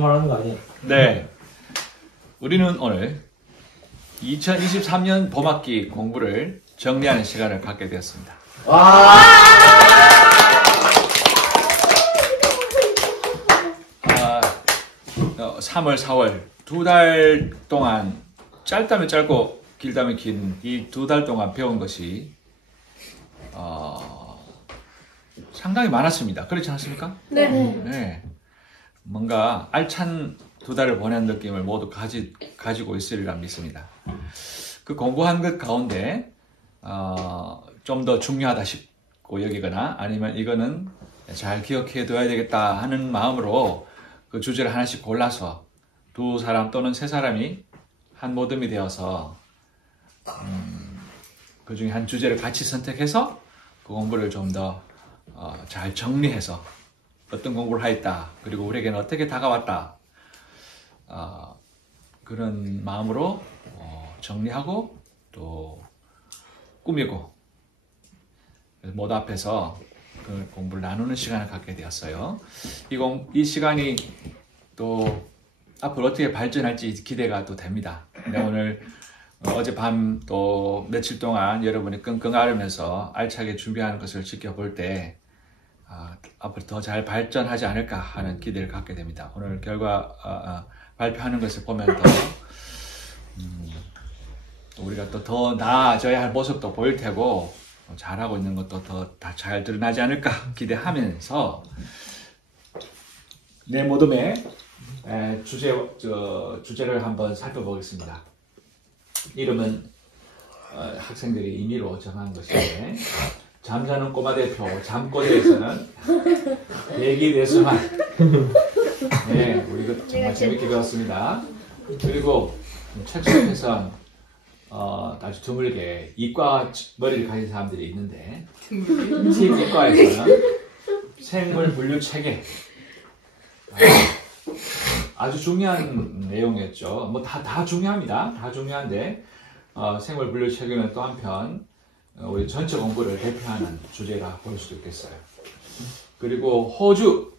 말하는 거 아니에요? 네. 우리는 오늘 2023년 봄학기 공부를 정리하는 시간을 갖게 되었습니다. 와! 3월, 4월 두 달 동안 짧다면 짧고 길다면 긴 이 두 달 동안 배운 것이 상당히 많았습니다. 그렇지 않습니까? 네. 네. 뭔가 알찬 두 달을 보낸 느낌을 모두 가지고 있으리라 믿습니다. 그 공부한 것 가운데 좀 더 중요하다 싶고 여기거나 아니면 이거는 잘 기억해 둬야 되겠다 하는 마음으로 그 주제를 하나씩 골라서 두 사람 또는 세 사람이 한 모듬이 되어서 그 중에 한 주제를 같이 선택해서 그 공부를 좀 더 잘 정리해서 어떤 공부를 하였다, 그리고 우리에게는 어떻게 다가왔다, 그런 마음으로 정리하고 또 꾸미고 모두 앞에서 그 공부를 나누는 시간을 갖게 되었어요. 이 시간이 또 앞으로 어떻게 발전할지 기대가 또 됩니다. 근데 오늘 어젯밤 또 며칠 동안 여러분이 끙끙 앓으면서 알차게 준비하는 것을 지켜볼 때 앞으로 더 잘 발전하지 않을까 하는 기대를 갖게 됩니다. 오늘 결과 발표하는 것을 보면 또 우리가 또 더 나아져야 할 모습도 보일 테고 잘하고 있는 것도 더 다 잘 드러나지 않을까 기대하면서 내 모둠의 주제를 한번 살펴보겠습니다. 이름은 학생들이 임의로 정한 것인데, 잠자는 꼬마 대표 잠꼬대에서는 얘기 내수만. 네, 우리 이거 정말 재밌게 배웠습니다. 그리고 책 속에선 아주 드물게 이과 머리를 가진 사람들이 있는데, 이과에서는 생물 분류 체계, 아주 중요한 내용이었죠. 뭐 다 중요합니다. 다 중요한데 생물 분류 체계는 또 한편 우리 전체 공부를 대표하는 주제라 볼 수도 있겠어요. 그리고 호주,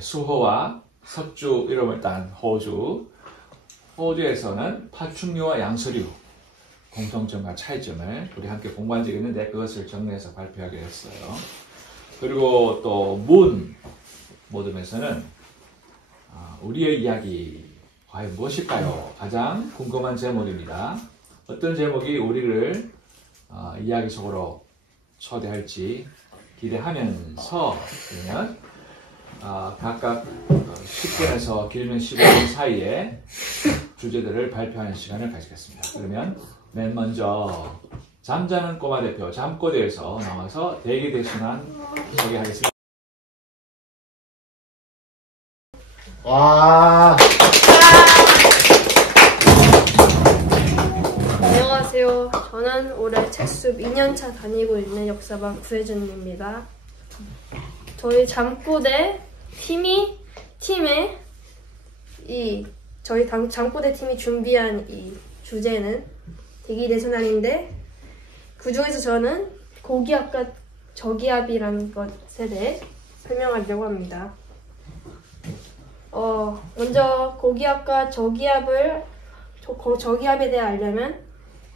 수호와 석주 이름을 딴 호주에서는 파충류와 양서류 공통점과 차이점을 우리 함께 공부한 적이 있는데 그것을 정리해서 발표하게 했어요. 그리고 또 모둠에서는 우리의 이야기 과연 무엇일까요? 가장 궁금한 제목입니다. 어떤 제목이 우리를 이야기 속으로 초대할지 기대하면서 그러면 각각 10분에서 길면 15분 사이에 주제들을 발표하는 시간을 가지겠습니다. 그러면 맨 먼저 잠자는 꼬마 대표 잠꼬대에서 나와서 대기대순환 소개하겠습니다. 와. 안녕하세요. 저는 올해 책숲 2년차 다니고 있는 역사반 구혜준입니다. 저희 잠꼬대 팀에 저희 잠꼬대 팀이 준비한 이 주제는 대기대순환인데, 그 중에서 저는 고기압과 저기압이라는 것에 대해 설명하려고 합니다. 먼저 고기압과 저기압에 대해 알려면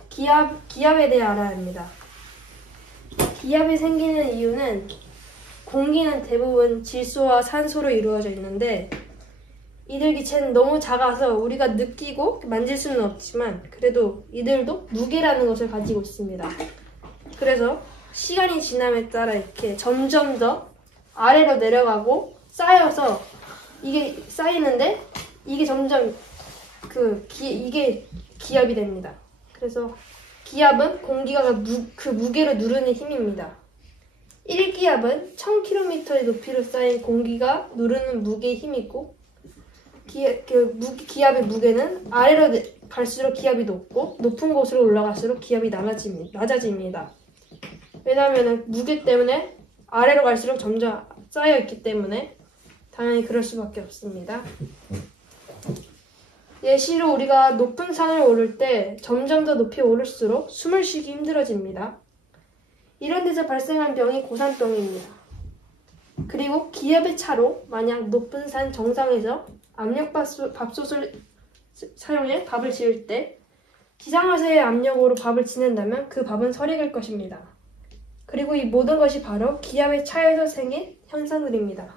기압에 대해 알아야 합니다. 기압이 생기는 이유는 공기는 대부분 질소와 산소로 이루어져 있는데 이들 기체는 너무 작아서 우리가 느끼고 만질 수는 없지만 그래도 이들도 무게라는 것을 가지고 있습니다. 그래서 시간이 지남에 따라 이렇게 점점 더 아래로 내려가고 쌓여서 이게 쌓이는데 이게 점점 이게 기압이 됩니다. 그래서 기압은 공기가 그 무게를 누르는 힘입니다. 1기압은 1000km의 높이로 쌓인 공기가 누르는 무게의 힘이고, 기압의 무게는 아래로 갈수록 기압이 높고 높은 곳으로 올라갈수록 기압이 낮아집니다. 왜냐하면 무게 때문에 아래로 갈수록 점점 쌓여 있기 때문에 당연히 그럴 수밖에 없습니다. 예시로 우리가 높은 산을 오를 때 점점 더 높이 오를수록 숨을 쉬기 힘들어집니다. 이런 데서 발생한 병이 고산병입니다. 그리고 기압의 차로 만약 높은 산 정상에서 압력밥솥을 사용해 밥을 지을 때 기상화재의 압력으로 밥을 짓는다면 그 밥은 설익을 것입니다. 그리고 이 모든 것이 바로 기압의 차에서 생긴 현상들입니다.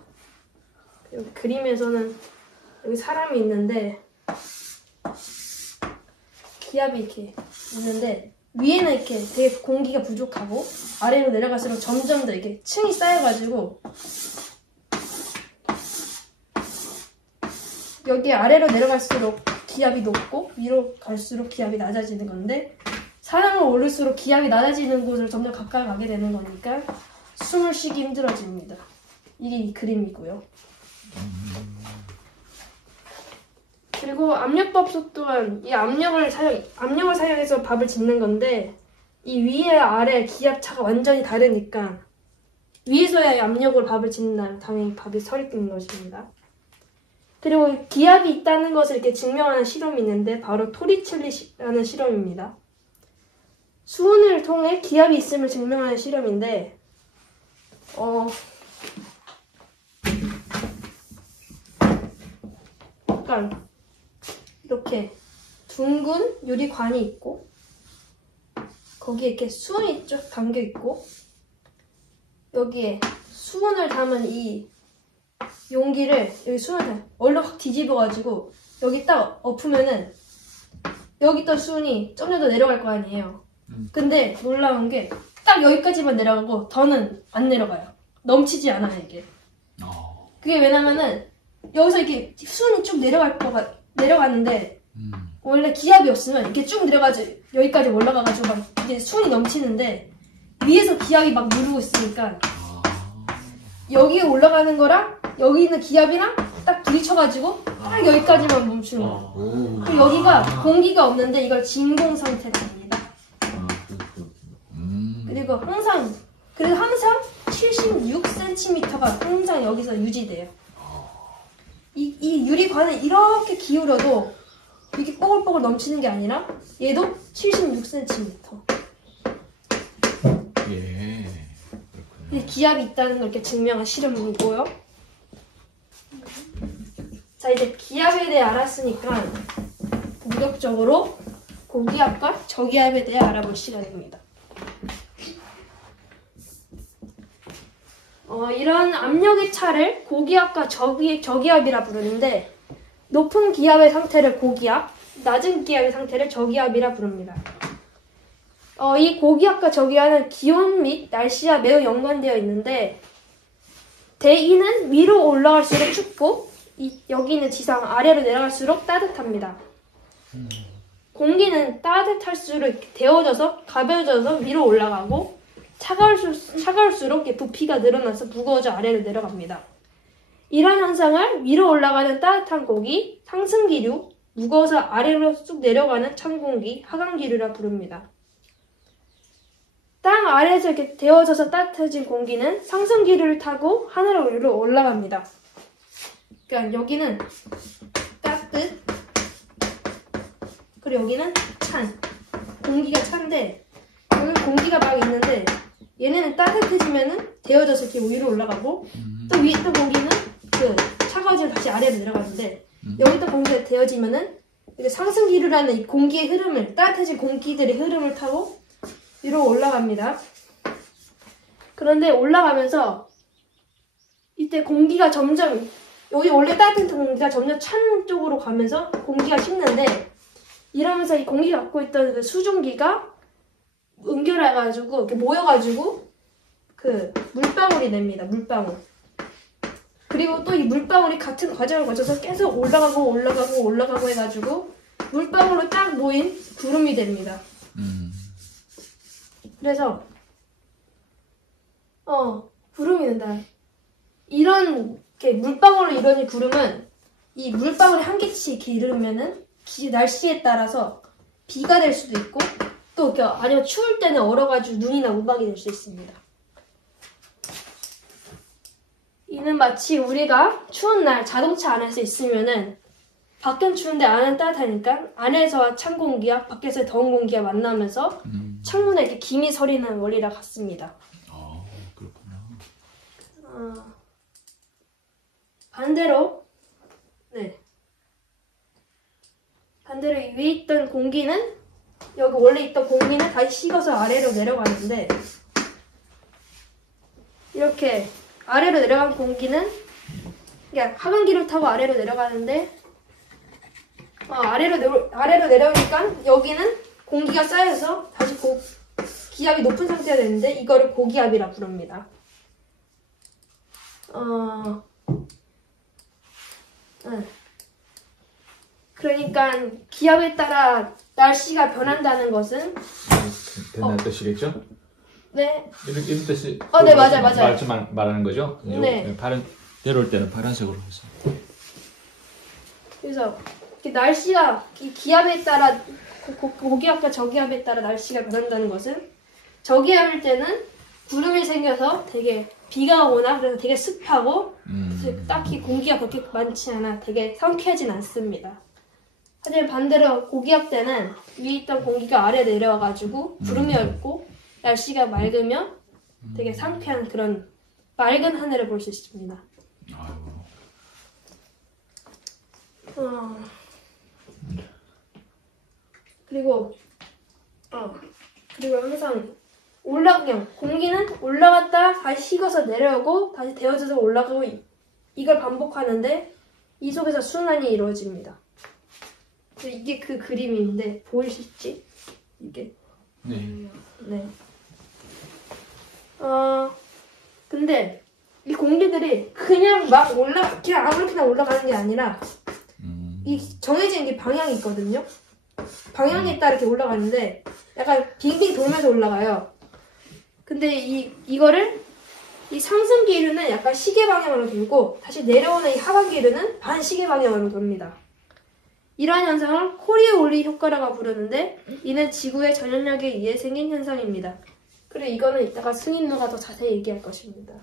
여기 그림에서는 여기 사람이 있는데 기압이 이렇게 있는데 위에는 이렇게 되게 공기가 부족하고 아래로 내려갈수록 점점 더 이렇게 층이 쌓여가지고 여기 아래로 내려갈수록 기압이 높고 위로 갈수록 기압이 낮아지는 건데 산을 오를수록 기압이 낮아지는 곳을 점점 가까이 가게 되는 거니까 숨을 쉬기 힘들어집니다. 이게 이 그림이고요. 그리고 압력밥솥 또한 이 압력을 사용해서 밥을 짓는 건데 이 위에 아래 기압 차가 완전히 다르니까 위에서야 압력으로 밥을 짓는다면 당연히 밥이 설익는 것입니다. 그리고 기압이 있다는 것을 이렇게 증명하는 실험이 있는데 바로 토리첼리라는 실험입니다. 수은을 통해 기압이 있음을 증명하는 실험인데 약간 이렇게 둥근 유리관이 있고 거기에 이렇게 수은이 쭉 담겨 있고 여기에 수은을 담은 이 용기를 여기 수은을 얼른 확 뒤집어가지고 여기 딱 엎으면은 여기 있던 수은이 좀 더 내려갈 거 아니에요. 근데 놀라운 게 딱 여기까지만 내려가고 더는 안 내려가요. 넘치지 않아요 이게. 그게 왜냐면은 여기서 이렇게 수은이 쭉 내려갔는데 원래 기압이 없으면 이렇게 쭉 내려가지 여기까지 올라가가지고 막 이제 수은이 넘치는데 위에서 기압이 막 누르고 있으니까 여기에 올라가는 거랑 여기 있는 기압이랑 딱 부딪혀가지고 딱 여기까지만 멈추는 거예요. 그리고 여기가 공기가 없는데 이걸 진공 상태라고 합니다. 그리고 항상 76cm가 항상 여기서 유지돼요. 이 유리관을 이렇게 기울여도 이렇게 뽀글뽀글 넘치는 게 아니라 얘도 76cm. 예. 그렇군요. 기압이 있다는 걸 이렇게 증명한 실험이고요. 자, 이제 기압에 대해 알았으니까 본격적으로 고기압과 저기압에 대해 알아볼 시간입니다. 이런 압력의 차를 고기압과 저기압이라 부르는데 높은 기압의 상태를 고기압, 낮은 기압의 상태를 저기압이라 부릅니다. 이 고기압과 저기압은 기온 및 날씨와 매우 연관되어 있는데 대기는 위로 올라갈수록 춥고 여기 있는 지상 아래로 내려갈수록 따뜻합니다. 공기는 따뜻할수록 데워져서 가벼워져서 위로 올라가고 차가울수록 부피가 늘어나서 무거워져 아래로 내려갑니다. 이런 현상을 위로 올라가는 따뜻한 공기, 상승기류, 무거워서 아래로 쑥 내려가는 찬 공기, 하강기류라 부릅니다. 땅 아래에서 이렇게 데워져서 따뜻해진 공기는 상승기류를 타고 하늘로 위로 올라갑니다. 그러니까 여기는 따뜻, 그리고 여기는 찬. 공기가 찬데 여기 공기가 막 있는데 얘네는 따뜻해지면은 데워져서 이렇게 위로 올라가고 또 위에 있던 공기는 차가워지면 다시 아래로 내려가는데 여기 있던 공기가 데워지면은 상승기류라는 이 공기의 흐름을 따뜻해진 공기들의 흐름을 타고 위로 올라갑니다. 그런데 올라가면서 이때 공기가 점점 여기 원래 따뜻한 공기가 점점 찬 쪽으로 가면서 공기가 식는데 이러면서 이 공기가 갖고 있던 수증기가 응결해가지고 이렇게 모여가지고 물방울이 냅니다. 물방울. 그리고 또 이 물방울이 같은 과정을 거쳐서 계속 올라가고 해가지고 물방울로 딱 모인 구름이 됩니다. 그래서 구름이 된다. 이런 물방울로 이루어진 구름은 이 물방울이 한 개씩 이렇게 이르면은 날씨에 따라서 비가 될 수도 있고 또 아니면 추울 때는 얼어가지고 눈이나 우박이 될 수 있습니다. 이는 마치 우리가 추운 날 자동차 안에서 있으면은 밖은 추운데 안은 따뜻하니까 안에서 찬 공기와 밖에서 더운 공기가 만나면서 창문에 이렇게 김이 서리는 원리랑 같습니다. 그렇구나. 반대로 위에 있던 공기는 여기 원래 있던 공기는 다시 식어서 아래로 내려가는데 이렇게 아래로 내려간 공기는 그러니까 하강기를 타고 아래로 내려가는데 아래로 내려오니까 여기는 공기가 쌓여서 다시 기압이 높은 상태가 되는데 이거를 고기압이라 부릅니다. 그러니까 기압에 따라 날씨가 변한다는 것은 된다는 뜻이겠죠? 네. 이런 뜻이 네, 맞아요. 말하는 거죠? 네. 내려올 때는 파란색으로 해서. 그래서 날씨가 기압에 따라 고기압과 저기압에 따라 날씨가 변한다는 것은 저기압일 때는 구름이 생겨서 되게 비가 오거나 그래서 되게 습하고 딱히 공기가 그렇게 많지 않아 되게 상쾌하진 않습니다. 하지만 반대로 고기압 때는 위에 있던 공기가 아래 내려와가지고 구름이 얽고 날씨가 맑으면 되게 상쾌한 그런 맑은 하늘을 볼 수 있습니다. 그리고 항상 공기는 올라갔다 다시 식어서 내려오고 다시 데워져서 올라가고 이걸 반복하는데 이 속에서 순환이 이루어집니다. 이게 그 그림인데 보이시지? 이게. 네. 네. 근데 이 공기들이 그냥 그냥 아무렇게나 올라가는 게 아니라 이 정해진 게 방향이 있거든요. 방향에 따라 이렇게 올라가는데 약간 빙빙 돌면서 올라가요. 근데 이거를 이 상승기류는 약간 시계 방향으로 돌고 다시 내려오는 이 하반기류는 반시계 방향으로 돕니다. 이러한 현상을 코리오올리 효과라고 부르는데 이는 지구의 전연력에 의해 생긴 현상입니다. 그리고 이거는 이따가 승인누가 더 자세히 얘기할 것입니다.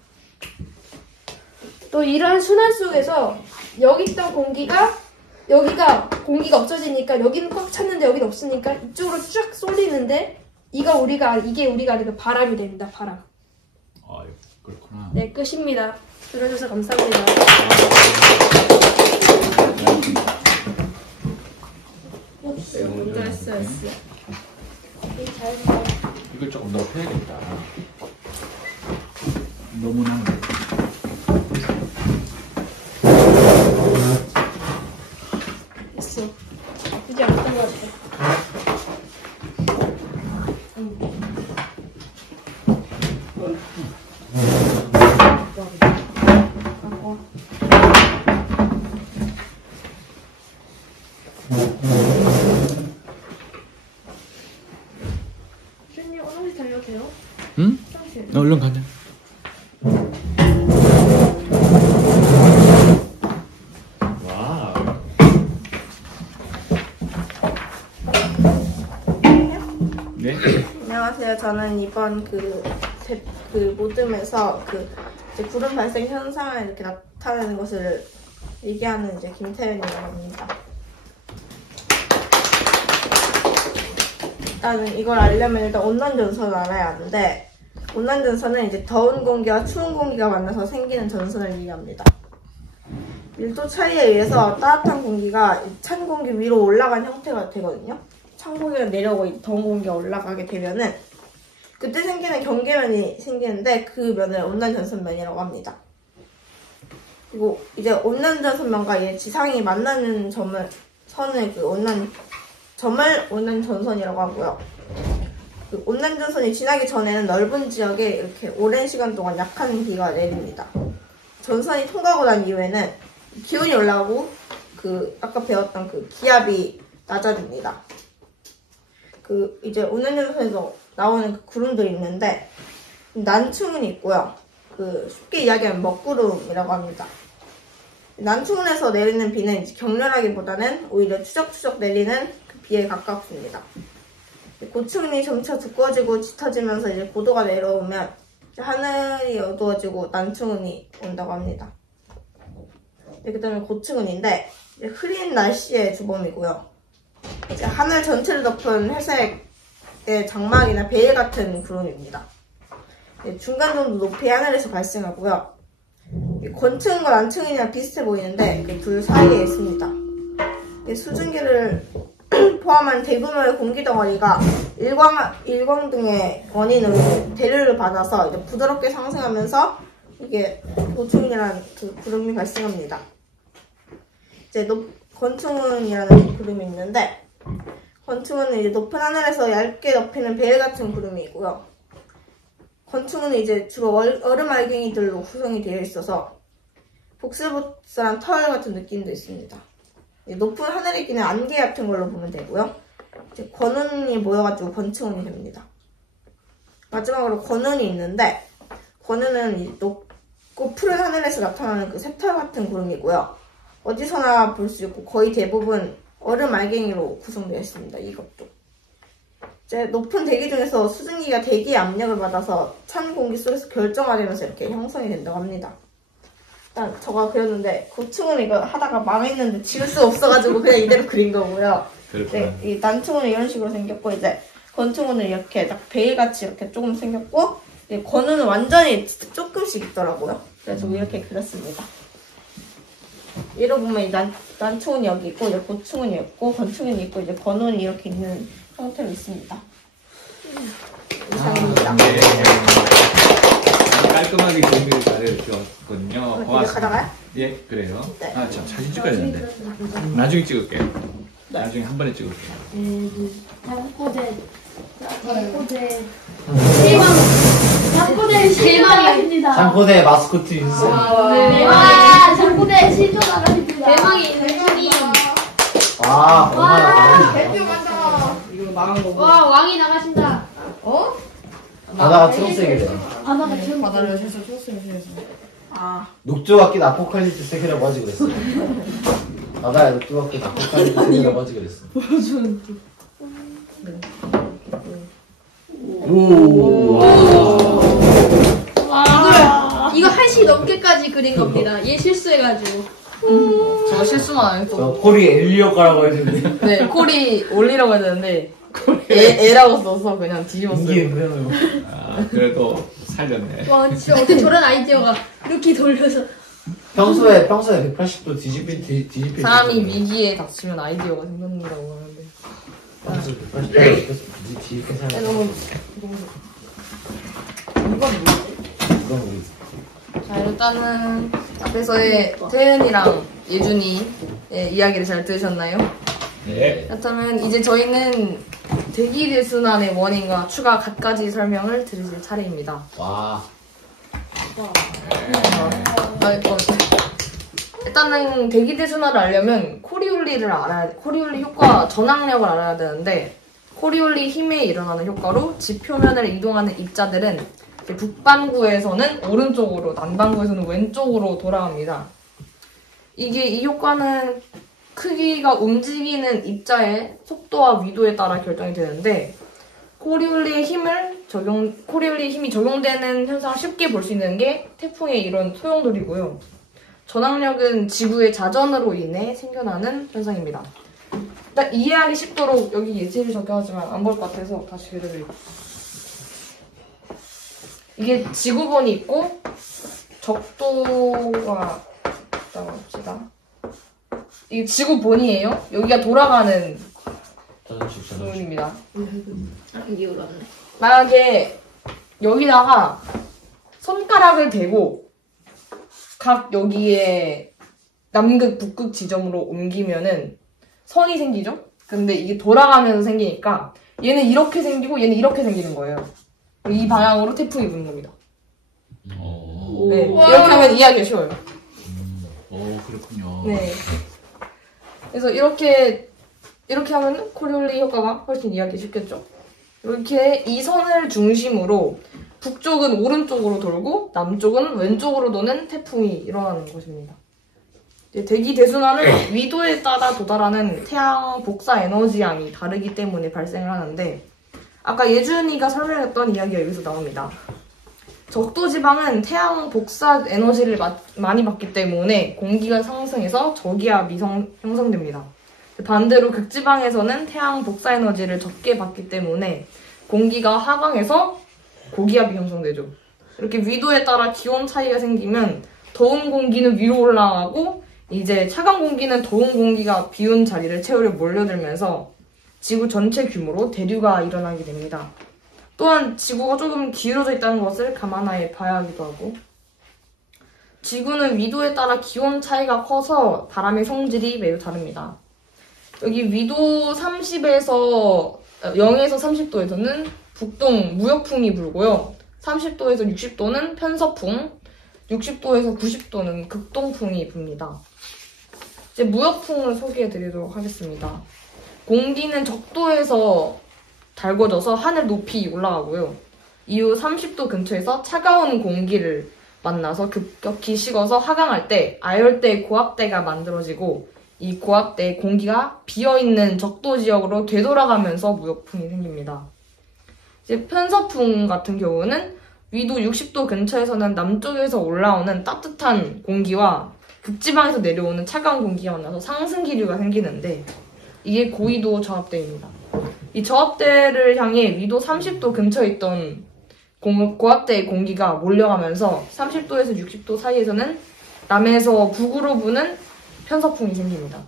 또 이러한 순환 속에서 여기 있던 공기가 없어지니까 여기는 꽉 찼는데 여기는 없으니까 이쪽으로 쫙 쏠리는데 이게 우리가 아는 바람이 됩니다. 바람. 그렇구나. 네, 끝입니다. 들어주셔서 감사합니다. 먼저 했어요. 이걸 조금 더 펴야겠다. 너무나. 됐어. 이제 안 뜬 것 같아. 주님, 화장실 다녀도 돼요? 응? 화장실. 얼른 가자. 와. 네. 안녕하세요. 저는 이번 모듬에서 이제 구름 발생 현상을 이렇게 나타내는 것을 얘기하는 이제 김태현이라고 합니다. 일단은 이걸 알려면 일단 온난전선을 알아야 하는데, 온난전선은 이제 더운 공기와 추운 공기가 만나서 생기는 전선을 얘기합니다. 밀도 차이에 의해서 따뜻한 공기가 찬 공기 위로 올라간 형태가 되거든요. 찬 공기가 내려오고 더운 공기가 올라가게 되면은 그때 생기는 경계면이 생기는데 그 면을 온난전선면이라고 합니다. 그리고 이제 온난전선면과 지상이 만나는 점을 온난전선이라고 하고요. 그 온난전선이 지나기 전에는 넓은 지역에 이렇게 오랜 시간 동안 약한 비가 내립니다. 전선이 통과하고 난 이후에는 기온이 올라가고 아까 배웠던 기압이 낮아집니다. 이제 온난전선에서 나오는 구름들이 있는데 난충은이 있고요. 쉽게 이야기하면 먹구름이라고 합니다. 난충은에서 내리는 비는 이제 격렬하기보다는 오히려 추적추적 내리는 비에 가깝습니다. 고층은이 점차 두꺼워지고 짙어지면서 이제 고도가 내려오면 이제 하늘이 어두워지고 난충은이 온다고 합니다. 그 다음에 고층은인데 흐린 날씨의 주범이고요. 이제 하늘 전체를 덮은 회색의 장막이나 베일 같은 구름입니다. 중간 정도 높이의 하늘에서 발생하고요. 권층과 난층이랑 비슷해 보이는데 둘 사이에 있습니다. 수증기를 포함한 대규모의 공기 덩어리가 일광 등의 원인으로 대류를 받아서 이제 부드럽게 상승하면서 이게 도충이라는 그 구름이 발생합니다. 이제 권충운이라는 구름이 있는데, 권충운은 이제 높은 하늘에서 얇게 덮이는 베일 같은 구름이고요. 권충운은 이제 주로 얼음 알갱이들로 구성이 되어 있어서 복슬복슬한 털 같은 느낌도 있습니다. 높은 하늘에 끼는 안개 같은 걸로 보면 되고요. 이제 권운이 모여가지고 권충운이 됩니다. 마지막으로 권운이 있는데, 권운은 이 높고 푸른 하늘에서 나타나는 그 새털 같은 구름이고요. 어디서나 볼 수 있고 거의 대부분 얼음 알갱이로 구성되어 있습니다. 이것도. 이제 높은 대기 중에서 수증기가 대기의 압력을 받아서 찬 공기 속에서 결정화되면서 이렇게 형성이 된다고 합니다. 일단 저가 그렸는데 고층은 이거 하다가 망했는데 지울 수 없어가지고 그냥 이대로 그린 거고요. 네, 이 난층은 이런 식으로 생겼고 이제 권층은 이렇게 딱 베일같이 이렇게 조금 생겼고 권우는 완전히 조금씩 있더라고요. 그래서 이렇게 그렸습니다. 예로 보면 이 난층은 여기 있고 이제 고층은 있고 권층은 있고 이제 권우는 이렇게 있는 형태로 있습니다. 이상입니다. 네. 깔끔하게 준비를 잘해주셨거든요. 고맙습니다. 가져가요? 예, 그래요. 네. 아, 참 사진 찍어야 되는데. 나중에 찍을게요. 나중에 한 번에 찍을게요. 장고대 실존하십니다. 장고대 마스코트 인생. 와, 장고대 실존하십니다. 대망이 대준이. 와, 얼마나 대표 먼저 이거 망한 거고. 와, 왕이 나가신다. 어? 바다가 초록색이래. 바다가 지금 바다를 해서 초록색을 아. 녹조각기 아포칼립스 세계라고 하지 그랬어. 바다에 녹조각기 아포칼립스 세계라고 하지 그랬어. 오. 이거 1시 넘게까지 그린 겁니다. 얘 실수해가지고. 제가 실수만 안 저 했고. 콜이 엘리오가라고 했는데. 네, 콜이 올리라고 했는데, A라고 써서 그냥 뒤집었어요. 인기에 그래요. 아, 그래도 살렸네. 와, 진짜 어떻게 저런 아이디어가 이렇게 돌려서. 평소에 180도 뒤집힐 사람이 수 있어요. 위기에 닥치면 아이디어가 생긴다고 하는데. 평소에 180도 뒤집힐 사람. 이건 뭐지? 자, 일단은 앞에서의 태은이랑 예준이 이야기를 잘 들으셨나요? 네. 그렇다면 이제 저희는 대기대순환의 원인과 추가 갖가지 설명을 들으실 차례입니다. 와. 일단은 대기대순환을 알려면 코리올리 효과 전항력을 알아야 되는데, 코리올리 힘에 일어나는 효과로 지표면을 이동하는 입자들은 북반구에서는 오른쪽으로, 남반구에서는 왼쪽으로 돌아갑니다. 이 효과는 크기가 움직이는 입자의 속도와 위도에 따라 결정이 되는데, 코리올리의 힘이 적용되는 현상을 쉽게 볼 수 있는 게 태풍의 이런 소용돌이고요. 전항력은 지구의 자전으로 인해 생겨나는 현상입니다. 일단 이해하기 쉽도록 여기 예시를 적혀하지만 안 볼 것 같아서 다시 그려드릴게요. 이게 지구본이 있고 적도가 있다고 합시다. 이게 지구본이에요. 여기가 돌아가는 부분입니다. 기울었네. 만약에 여기다가 손가락을 대고 각 여기에 남극, 북극 지점으로 옮기면은 선이 생기죠? 근데 이게 돌아가면서 생기니까 얘는 이렇게 생기고 얘는 이렇게 생기는 거예요. 이 방향으로 태풍이 부는 겁니다. 네, 이렇게 하면 이해하기 쉬워요. 오, 그렇군요. 네. 그래서 이렇게 하면은 코리올리 효과가 훨씬 이해하기 쉽겠죠? 이렇게 이 선을 중심으로 북쪽은 오른쪽으로 돌고 남쪽은 왼쪽으로 도는 태풍이 일어나는 것입니다. 대기 대순환은 위도에 따라 도달하는 태양 복사 에너지 양이 다르기 때문에 발생을 하는데, 아까 예준이가 설명했던 이야기가 여기서 나옵니다. 적도 지방은 태양 복사 에너지를 많이 받기 때문에 공기가 상승해서 저기압이 형성됩니다. 반대로 극지방에서는 태양 복사 에너지를 적게 받기 때문에 공기가 하강해서 고기압이 형성되죠. 이렇게 위도에 따라 기온 차이가 생기면 더운 공기는 위로 올라가고 이제 차가운 공기는 더운 공기가 비운 자리를 채우려 몰려들면서 지구 전체 규모로 대류가 일어나게 됩니다. 또한 지구가 조금 기울어져 있다는 것을 감안해 봐야 하기도 하고, 지구는 위도에 따라 기온 차이가 커서 바람의 성질이 매우 다릅니다. 여기 위도 30에서 0에서 30도에서는 북동 무역풍이 불고요. 30도에서 60도는 편서풍, 60도에서 90도는 극동풍이 붑니다. 이제 무역풍을 소개해 드리도록 하겠습니다. 공기는 적도에서 달궈져서 하늘 높이 올라가고요. 이후 30도 근처에서 차가운 공기를 만나서 급격히 식어서 하강할 때 아열대 고압대가 만들어지고, 이 고압대의 공기가 비어있는 적도 지역으로 되돌아가면서 무역풍이 생깁니다. 이제 편서풍 같은 경우는 위도 60도 근처에서는 남쪽에서 올라오는 따뜻한 공기와 극지방에서 내려오는 차가운 공기가 만나서 상승 기류가 생기는데, 이게 고위도 저압대입니다. 이 저압대를 향해 위도 30도 근처에 있던 고압대의 공기가 몰려가면서 30도에서 60도 사이에서는 남에서 북으로 부는 편서풍이 생깁니다.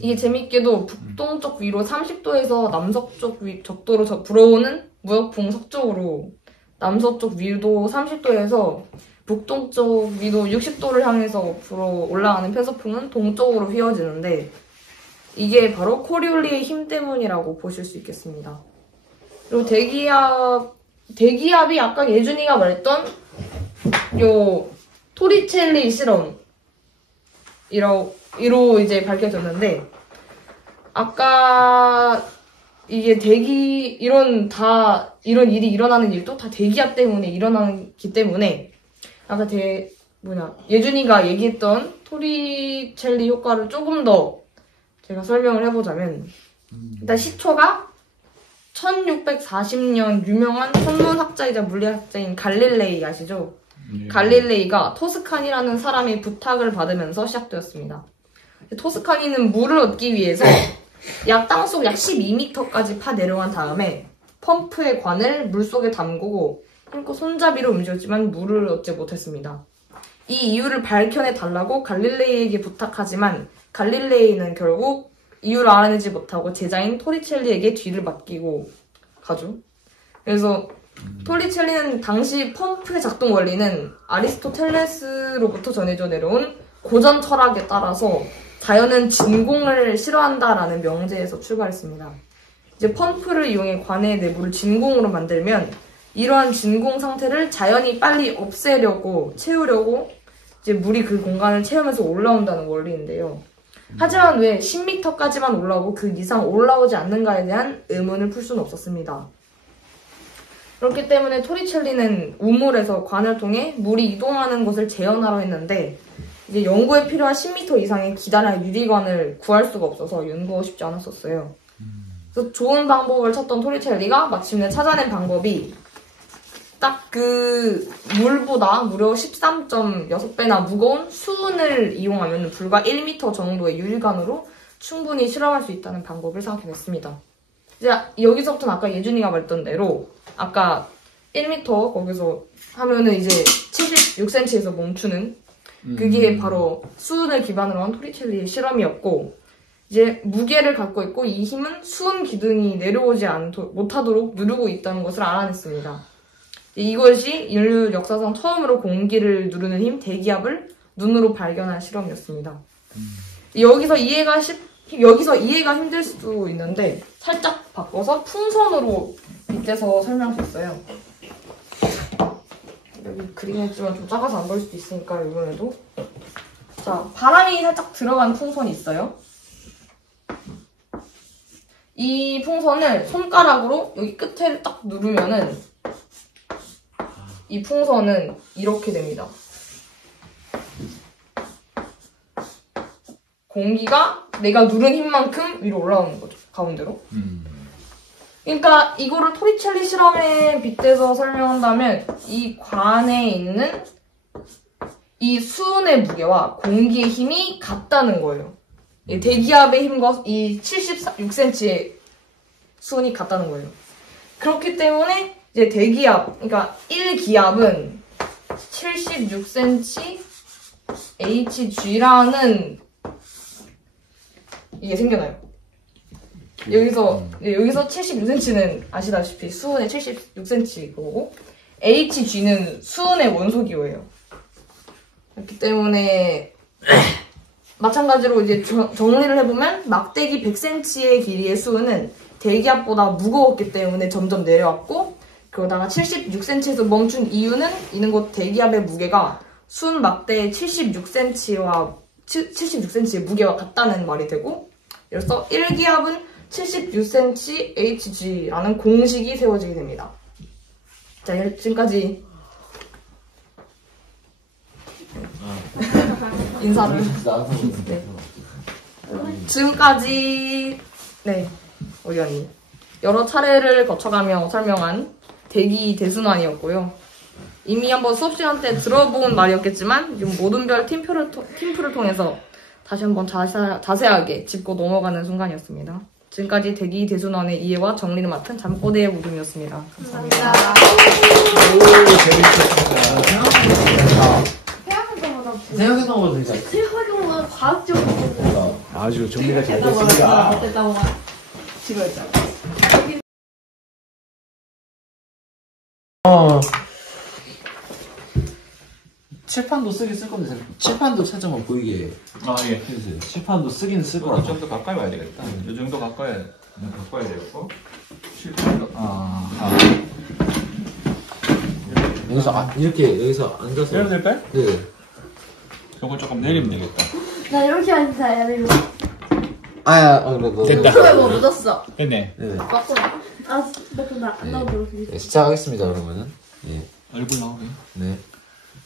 이게 재밌게도 북동쪽 위로 30도에서 남서쪽 적도로 불어오는 무역풍 서쪽으로, 남서쪽 위도 30도에서 북동쪽 위도 60도를 향해서 불어 올라가는 편서풍은 동쪽으로 휘어지는데, 이게 바로 코리올리의 힘 때문이라고 보실 수 있겠습니다. 그리고 대기압이 아까 예준이가 말했던 요 토리첼리 실험이로 이제 밝혀졌는데, 아까 이게 이런 일이 일어나는 일도 다 대기압 때문에 일어나기 때문에, 아까 예준이가 얘기했던 토리첼리 효과를 조금 더 제가 설명을 해보자면, 일단 시초가 1640년 유명한 천문학자이자 물리학자인 갈릴레이 아시죠? 갈릴레이가 토스카니라는 사람의 부탁을 받으면서 시작되었습니다. 토스카니는 물을 얻기 위해서 땅속 약 12m까지 파 내려간 다음에 펌프의 관을 물속에 담그고 힘껏 손잡이로 움직였지만 물을 얻지 못했습니다. 이 이유를 밝혀내 달라고 갈릴레이에게 부탁하지만 갈릴레이는 결국 이유를 알아내지 못하고 제자인 토리첼리에게 뒤를 맡기고 가죠. 그래서 토리첼리는 당시 펌프의 작동 원리는 아리스토텔레스로부터 전해져 내려온 고전 철학에 따라서 자연은 진공을 싫어한다라는 명제에서 출발했습니다. 이제 펌프를 이용해 관의 내부를 진공으로 만들면 이러한 진공 상태를 자연이 빨리 없애려고 채우려고 이제 물이 그 공간을 채우면서 올라온다는 원리인데요. 하지만 왜 10m까지만 올라오고 그 이상 올라오지 않는가에 대한 의문을 풀 수는 없었습니다. 그렇기 때문에 토리첼리는 우물에서 관을 통해 물이 이동하는 것을 재현하려 했는데, 이제 연구에 필요한 10m 이상의 기다란 유리관을 구할 수가 없어서 연구하고 싶지 않았었어요. 그래서 좋은 방법을 찾던 토리첼리가 마침내 찾아낸 방법이 딱 그 물보다 무려 13.6배나 무거운 수은을 이용하면 불과 1m 정도의 유리관으로 충분히 실험할 수 있다는 방법을 생각해냈습니다. 이제 여기서부터는 아까 예준이가 말했던 대로 아까 1m 거기서 하면은 이제 76cm에서 멈추는 그게 바로 수은을 기반으로 한 토리첼리의 실험이었고, 이제 무게를 갖고 있고 이 힘은 수은 기둥이 내려오지 못하도록 누르고 있다는 것을 알아냈습니다. 이것이 인류 역사상 처음으로 공기를 누르는 힘, 대기압을 눈으로 발견한 실험이었습니다. 여기서 이해가 힘들 수도 있는데 살짝 바꿔서 풍선으로 빗대서 설명했어요. 여기 그림했지만 좀 작아서 안 보일 수도 있으니까 이번에도. 자, 바람이 살짝 들어간 풍선이 있어요. 이 풍선을 손가락으로 여기 끝을 딱 누르면은 이 풍선은 이렇게 됩니다. 공기가 내가 누른 힘만큼 위로 올라오는 거죠. 가운데로. 그러니까 이거를 토리첼리 실험에 빗대서 설명한다면 이 관에 있는 이 수은의 무게와 공기의 힘이 같다는 거예요. 이 대기압의 힘과 이 76cm의 수은이 같다는 거예요. 그렇기 때문에 이제 대기압, 그러니까 1기압은 76cm HG라는 이게 생겨나요. 여기서 76cm는 아시다시피 수은의 76cm고 HG는 수은의 원소기호예요. 그렇기 때문에 마찬가지로 이제 정리를 해보면 막대기 100cm의 길이의 수은은 대기압보다 무거웠기 때문에 점점 내려왔고, 그러다가 76cm에서 멈춘 이유는 곧 대기압의 무게가 수은 막대의 76cm의 무게와 같다는 말이 되고, 그래서 1기압은 76cm HG라는 공식이 세워지게 됩니다. 자, 지금까지 인사를. 네. 지금까지 의원님 여러 차례를 거쳐가며 설명한 대기 대순환이었고요. 이미 한번 수업 시간 때 들어본 말이었겠지만 모든 별 팀표를 통해서 다시 한번 자세하게 짚고 넘어가는 순간이었습니다. 지금까지 대기 대순환의 이해와 정리를 맡은 잠꼬대의 무dum이었습니다. 감사합니다. 생각했던 것보다 진짜 생각해보면 과학적으로. 아주 정리가 잘 됐습니다. 칠판도 쓰긴 쓸 건데 칠판도 살짝만 보이게 예. 해주세요. 칠판도 쓰긴 쓸 어느 거라서. 정도 가까이 와야 되겠다. 이 정도 가까이 되겠고. 실판도 여기서 이렇게 여기서 앉아서. 내려도 될까요? 네. 이걸 조금 내리면 되겠다. 나 이렇게 앉아야 돼, 이거. 그래도. 됐다. 손에 뭐 묻었어. 됐네. 네. 아, 안 나오도록 하겠습니다. 네, 시작하겠습니다. 그러면은. 예. 얼굴 나오게. 네.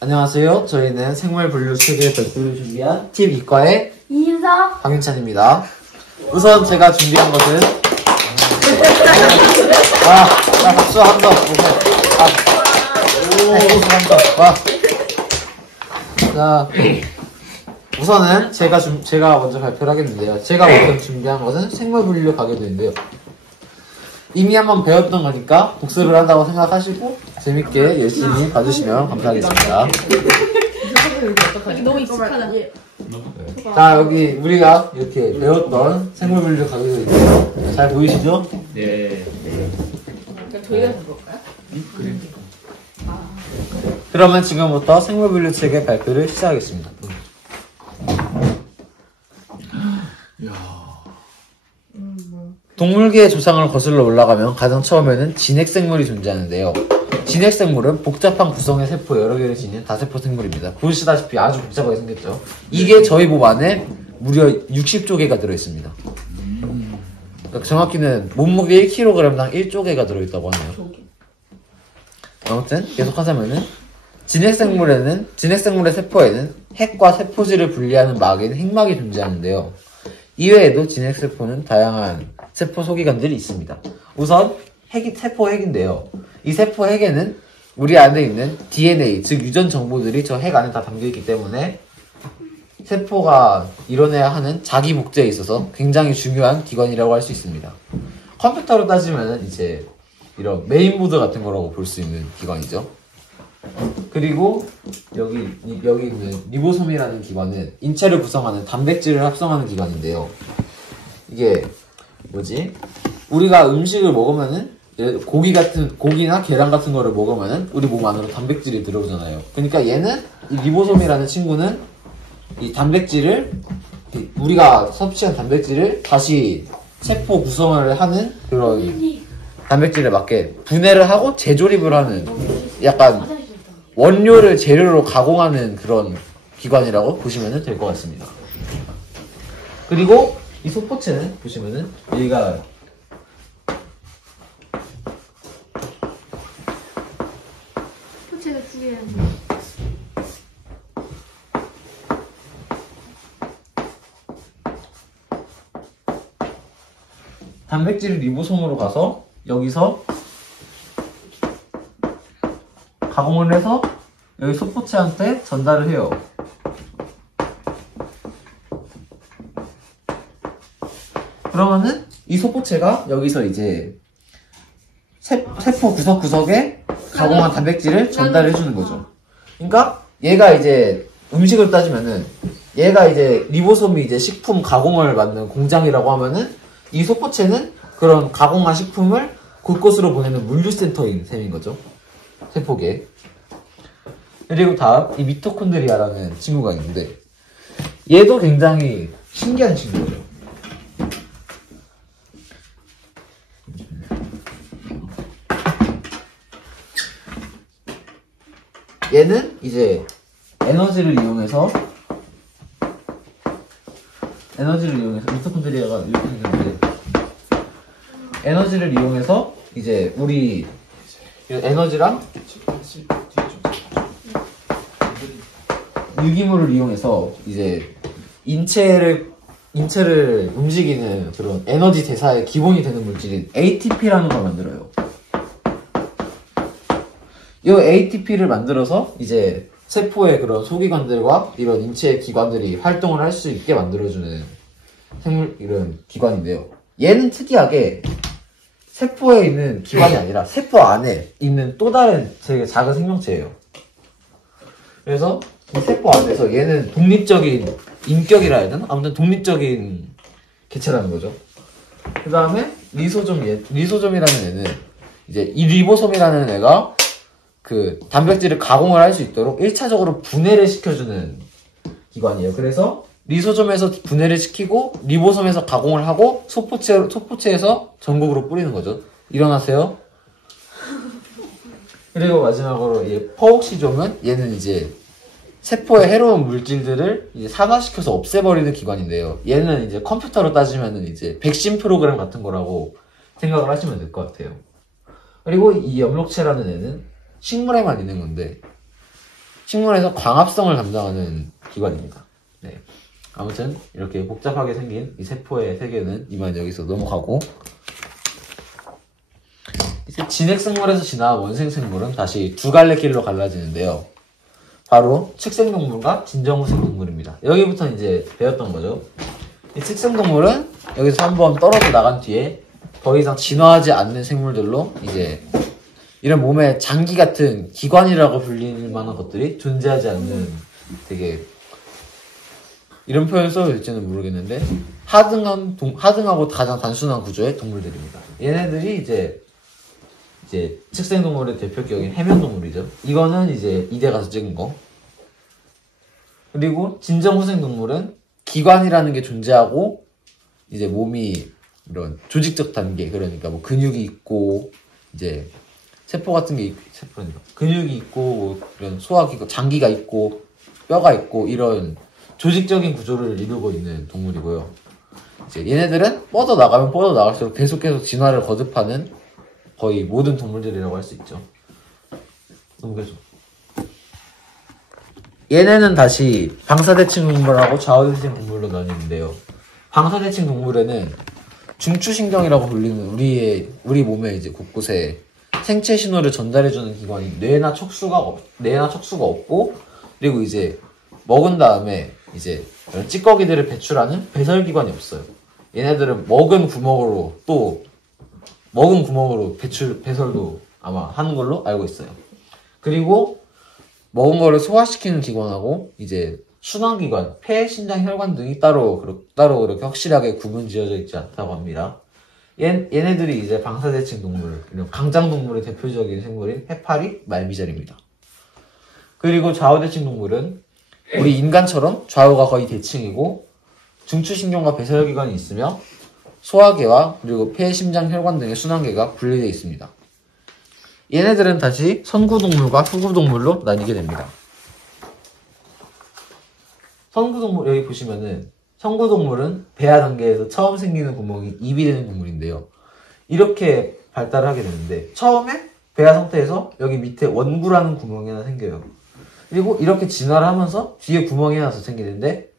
안녕하세요. 저희는 생물 분류 체계 별도를 준비한 팀 이과의 이인사. 박윤찬입니다. 우선 제가 준비한 것은 박수 한 번. 박수 한 번. 자, 우선은 제가 먼저 발표를 하겠는데요. 제가 먼저 준비한 것은 생물 분류 가계도인데요. 이미 한번 배웠던 거니까 복습을 한다고 생각하시고 재밌게 열심히 봐주시면 감사하겠습니다. 너무 익숙하다. 자, 여기 우리가 이렇게 배웠던 생물 분류 가계도인데요. 잘 보이시죠? 네. 저희가 볼까요? 그래. 그러면 지금부터 생물 분류 체계 발표를 시작하겠습니다. 동물계의 조상을 거슬러 올라가면 가장 처음에는 진핵생물이 존재하는데요. 진핵생물은 복잡한 구성의 세포 여러 개를 지닌 다세포 생물입니다. 보시다시피 아주 복잡하게 생겼죠. 이게 저희 몸 안에 무려 60조개가 들어있습니다. 그러니까 정확히는 몸무게 1kg당 1조개가 들어있다고 하네요. 아무튼 계속하자면은 진핵생물의 세포에는 핵과 세포질을 분리하는 막인 핵막이 존재하는데요. 이외에도 진핵세포는 다양한 세포 소기관들이 있습니다. 우선 세포 핵인데요. 이 세포 핵에는 우리 안에 있는 DNA, 즉 유전 정보들이 저 핵 안에 다 담겨있기 때문에 세포가 이뤄내야 하는 자기 복제에 있어서 굉장히 중요한 기관이라고 할 수 있습니다. 컴퓨터로 따지면 이제 이런 메인보드 같은 거라고 볼 수 있는 기관이죠. 그리고 여기 있는 리보솜이라는 기관은 인체를 구성하는 단백질을 합성하는 기관인데요. 이게 우리가 음식을 먹으면은 고기나 계란 같은 거를 먹으면은 우리 몸 안으로 단백질이 들어오잖아요. 그러니까 얘는 이 리보솜이라는 친구는 이 단백질을 우리가 섭취한 단백질을 다시 세포 구성을 하는 그런 단백질에 맞게 분해를 하고 재조립을 하는 약간 원료를 재료로 가공하는 그런 기관이라고 보시면 될 것 같습니다. 그리고 이 소포체는 보시면은 여기가 포체가 두 개야. 단백질이 리보솜으로 가서 여기서 가공을 해서 여기 소포체한테 전달을 해요. 그러면은 이 소포체가 여기서 이제 세포 구석구석에 가공한 단백질을 전달해 주는 거죠. 그러니까 얘가 이제 음식을 따지면은 얘가 이제 리보솜이 이제 식품 가공을 맡는 공장이라고 하면은 이 소포체는 그런 가공한 식품을 곳곳으로 보내는 물류센터인 셈인 거죠. 세포계. 그리고 다음 이 미토콘드리아라는 친구가 있는데 얘도 굉장히 신기한 친구예요. 얘는 이제 에너지를 이용해서 미토콘드리아가 이렇게 생겼는데 에너지를 이용해서 이제 우리 에너지랑 유기물을 이용해서 이제 인체를 움직이는 그런 에너지 대사의 기본이 되는 물질인 ATP라는 걸 만들어요. 이 ATP를 만들어서 이제 세포의 그런 소기관들과 이런 인체 기관들이 활동을 할 수 있게 만들어주는 이런 기관인데요. 얘는 특이하게 세포에 있는 기관이 아니라 세포 안에 있는 또 다른 되게 작은 생명체예요. 그래서 이 세포 안에서 얘는 독립적인 인격이라 해야 되나? 아무튼 독립적인 개체라는 거죠. 그 다음에 리소좀이라는 애는 이제 이 리보솜이라는 애가 그 단백질을 가공을 할 수 있도록 1차적으로 분해를 시켜주는 기관이에요. 그래서 리소좀에서 분해를 시키고 리보솜에서 가공을 하고 소포체에서 전극으로 뿌리는 거죠. 일어나세요. 그리고 마지막으로 이 퍼옥시좀은 얘는 이제 세포의 해로운 물질들을 이제 산화시켜서 없애버리는 기관인데요. 얘는 이제 컴퓨터로 따지면은 이제 백신 프로그램 같은 거라고 생각을 하시면 될 것 같아요. 그리고 이 엽록체라는 애는 식물에만 있는 건데 식물에서 광합성을 담당하는 기관입니다. 네. 아무튼 이렇게 복잡하게 생긴 이 세포의 세계는 이만 여기서 넘어가고 이제 진핵생물에서 지나온 원생생물은 다시 두 갈래 길로 갈라지는데요. 바로 측생동물과 진정후생동물입니다. 여기부터 이제 배웠던 거죠. 이 측생동물은 여기서 한번 떨어져 나간 뒤에 더 이상 진화하지 않는 생물들로 이제 이런 몸에 장기 같은 기관이라고 불릴 만한 것들이 존재하지 않는 되게 이런 표현 써도 될지는 모르겠는데 하등하고 가장 단순한 구조의 동물들입니다. 얘네들이 이제 측생동물의 대표격인 해면동물이죠. 이거는 이제 이대 가서 찍은 거. 그리고 진정후생동물은 기관이라는 게 존재하고 이제 몸이 이런 조직적 단계, 그러니까 뭐 근육이 있고 이제 세포 같은 게 근육이 있고 뭐 이런 소화기관, 장기가 있고 뼈가 있고 이런 조직적인 구조를 이루고 있는 동물이고요. 이제 얘네들은 뻗어 나가면 뻗어 나갈수록 계속해서 진화를 거듭하는 거의 모든 동물들이라고 할 수 있죠. 넘겨줘. 얘네는 다시 방사대칭 동물하고 좌우대칭 동물로 나뉘는데요. 방사대칭 동물에는 중추신경이라고 불리는 우리 몸의 이제 곳곳에 생체 신호를 전달해주는 기관이 뇌나 척수가 없고, 그리고 이제 먹은 다음에 이제 찌꺼기들을 배출하는 배설기관이 없어요. 얘네들은 먹은 구멍으로 배설도 아마 하는 걸로 알고 있어요. 그리고 먹은 거를 소화시키는 기관하고 이제 순환기관, 폐, 신장, 혈관 등이 따로 그렇게 확실하게 구분 지어져 있지 않다고 합니다. 얘네들이 이제 방사대칭 동물, 강장동물의 대표적인 생물인 해파리, 말미잘입니다. 그리고 좌우대칭 동물은 우리 인간처럼 좌우가 거의 대칭이고 중추신경과 배설기관이 있으며 소화계와 그리고 폐, 심장, 혈관 등의 순환계가 분리되어 있습니다. 얘네들은 다시 선구동물과 후구동물로 나뉘게 됩니다. 선구동물, 여기 보시면은 선구동물은 배아 단계에서 처음 생기는 구멍이 입이 되는 동물인데요. 이렇게 발달을 하게 되는데 처음에 배아 상태에서 여기 밑에 원구라는 구멍이 하나 생겨요. 그리고 이렇게 진화를 하면서 뒤에 구멍이 하나 더 생기는데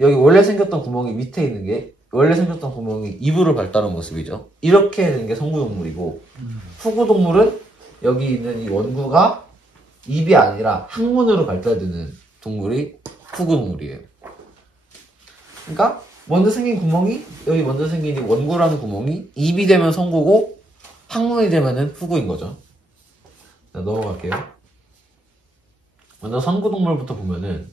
여기 원래 생겼던 구멍이 밑에 있는 게 원래 생겼던 구멍이 입으로 발달한 모습이죠. 이렇게 되는 게 선구동물이고 후구동물은 여기 있는 이 원구가 입이 아니라 항문으로 발달되는 동물이 후구동물이에요. 그러니까 먼저 생긴 구멍이 여기 먼저 생긴 이 원구라는 구멍이 입이 되면 선구고 항문이 되면은 후구인 거죠. 자, 넘어갈게요. 먼저 선구동물부터 보면은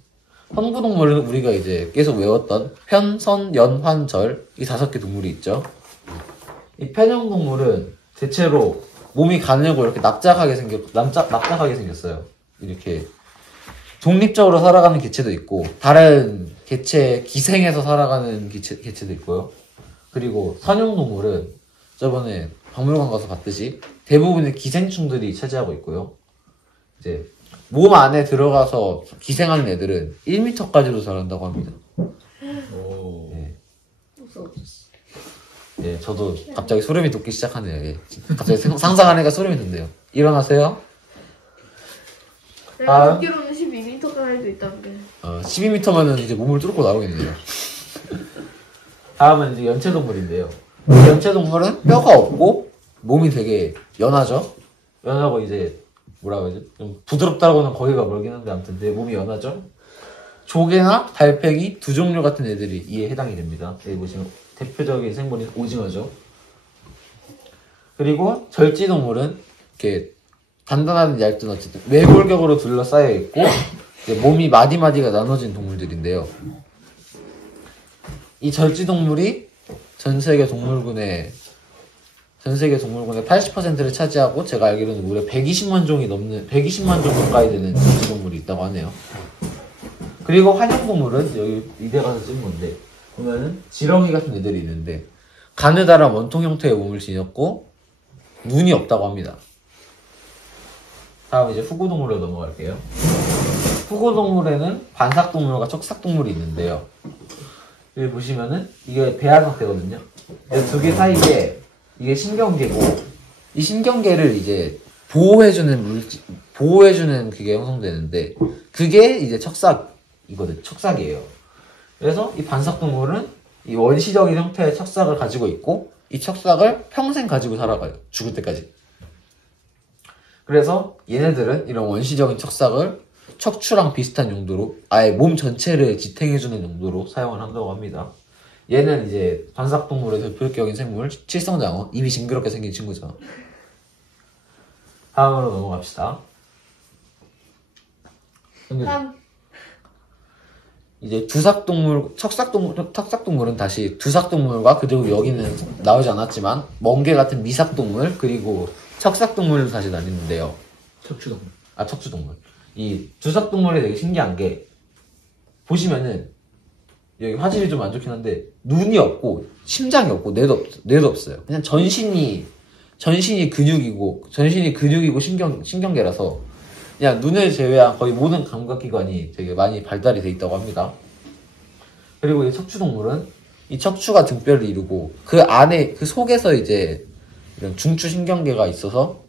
선구동물은 우리가 이제 계속 외웠던 편, 선, 연, 환, 절 이 5개 동물이 있죠. 이 편형동물은 대체로 몸이 가늘고 이렇게 납작하게 생겼어요. 이렇게 독립적으로 살아가는 개체도 있고 다른 개체 기생해서 살아가는 개체도 있고요. 그리고 선형동물은 저번에 박물관 가서 봤듯이 대부분의 기생충들이 차지하고 있고요. 이제 몸 안에 들어가서 기생하는 애들은 1m까지도 자란다고 합니다. 오. 네. 네, 저도 갑자기 소름이 돋기 시작하네요. 예. 갑자기 상상하니까 소름이 돋네요. 일어나세요. 내가 듣기로는 12m까지도 있다는데. 12m면은 이제 몸을 뚫고 나오겠네요. 다음은 이제 연체동물인데요. 연체동물은 뼈가 없고 몸이 되게 연하죠. 연하고 이제 뭐라 그러지? 좀 부드럽다고는 거기가 멀긴 한데 아무튼 내 몸이 연하죠. 조개나 달팽이 두 종류 같은 애들이 이에 해당이 됩니다. 여기 보시면 대표적인 생물인 오징어죠. 그리고 절지동물은 이렇게 단단하든 얇든 어쨌든 외골격으로 둘러싸여 있고 이제 몸이 마디마디가 나눠진 동물들인데요. 이 절지동물이 전 세계 동물군의 80%를 차지하고 제가 알기로는 무려 120만 종 가까이 되는 절지동물이 있다고 하네요. 그리고 환영동물은 여기 이대 가서 찍은 건데 보면은 지렁이 같은 애들이 있는데 가느다란 원통 형태의 몸을 지녔고 눈이 없다고 합니다. 다음 이제 후구동물로 넘어갈게요. 후구동물에는 반삭동물과 척삭동물이 있는데요. 여기 보시면은 이게 배아 상태거든요. 이 두 개 사이에 이게 신경계고 이 신경계를 이제 보호해주는 그게 형성되는데 그게 이제 척삭이에요. 그래서 이 반삭동물은 이 원시적인 형태의 척삭을 가지고 있고 이 척삭을 평생 가지고 살아가요. 죽을 때까지. 그래서 얘네들은 이런 원시적인 척삭을 척추랑 비슷한 용도로 아예 몸 전체를 지탱해주는 용도로 사용을 한다고 합니다. 얘는 이제 반삭동물의 대표적인 생물 칠성장어. 입이 징그럽게 생긴 친구죠. 다음으로 넘어갑시다. 이제 척삭동물은 다시 두삭동물과 그리고 여기는 나오지 않았지만 멍게 같은 미삭동물 그리고 척삭동물로 다시 나뉘는데요. 척추동물. 이 두삭동물이 되게 신기한 게 보시면은 여기 화질이 좀 안 좋긴 한데 눈이 없고 심장이 없고 뇌도 없어요. 그냥 전신이 근육이고 신경계라서 그냥 눈을 제외한 거의 모든 감각기관이 되게 많이 발달이 돼 있다고 합니다. 그리고 이 척추동물은 이 척추가 등뼈를 이루고 그 안에 그 속에서 이제 이런 중추신경계가 있어서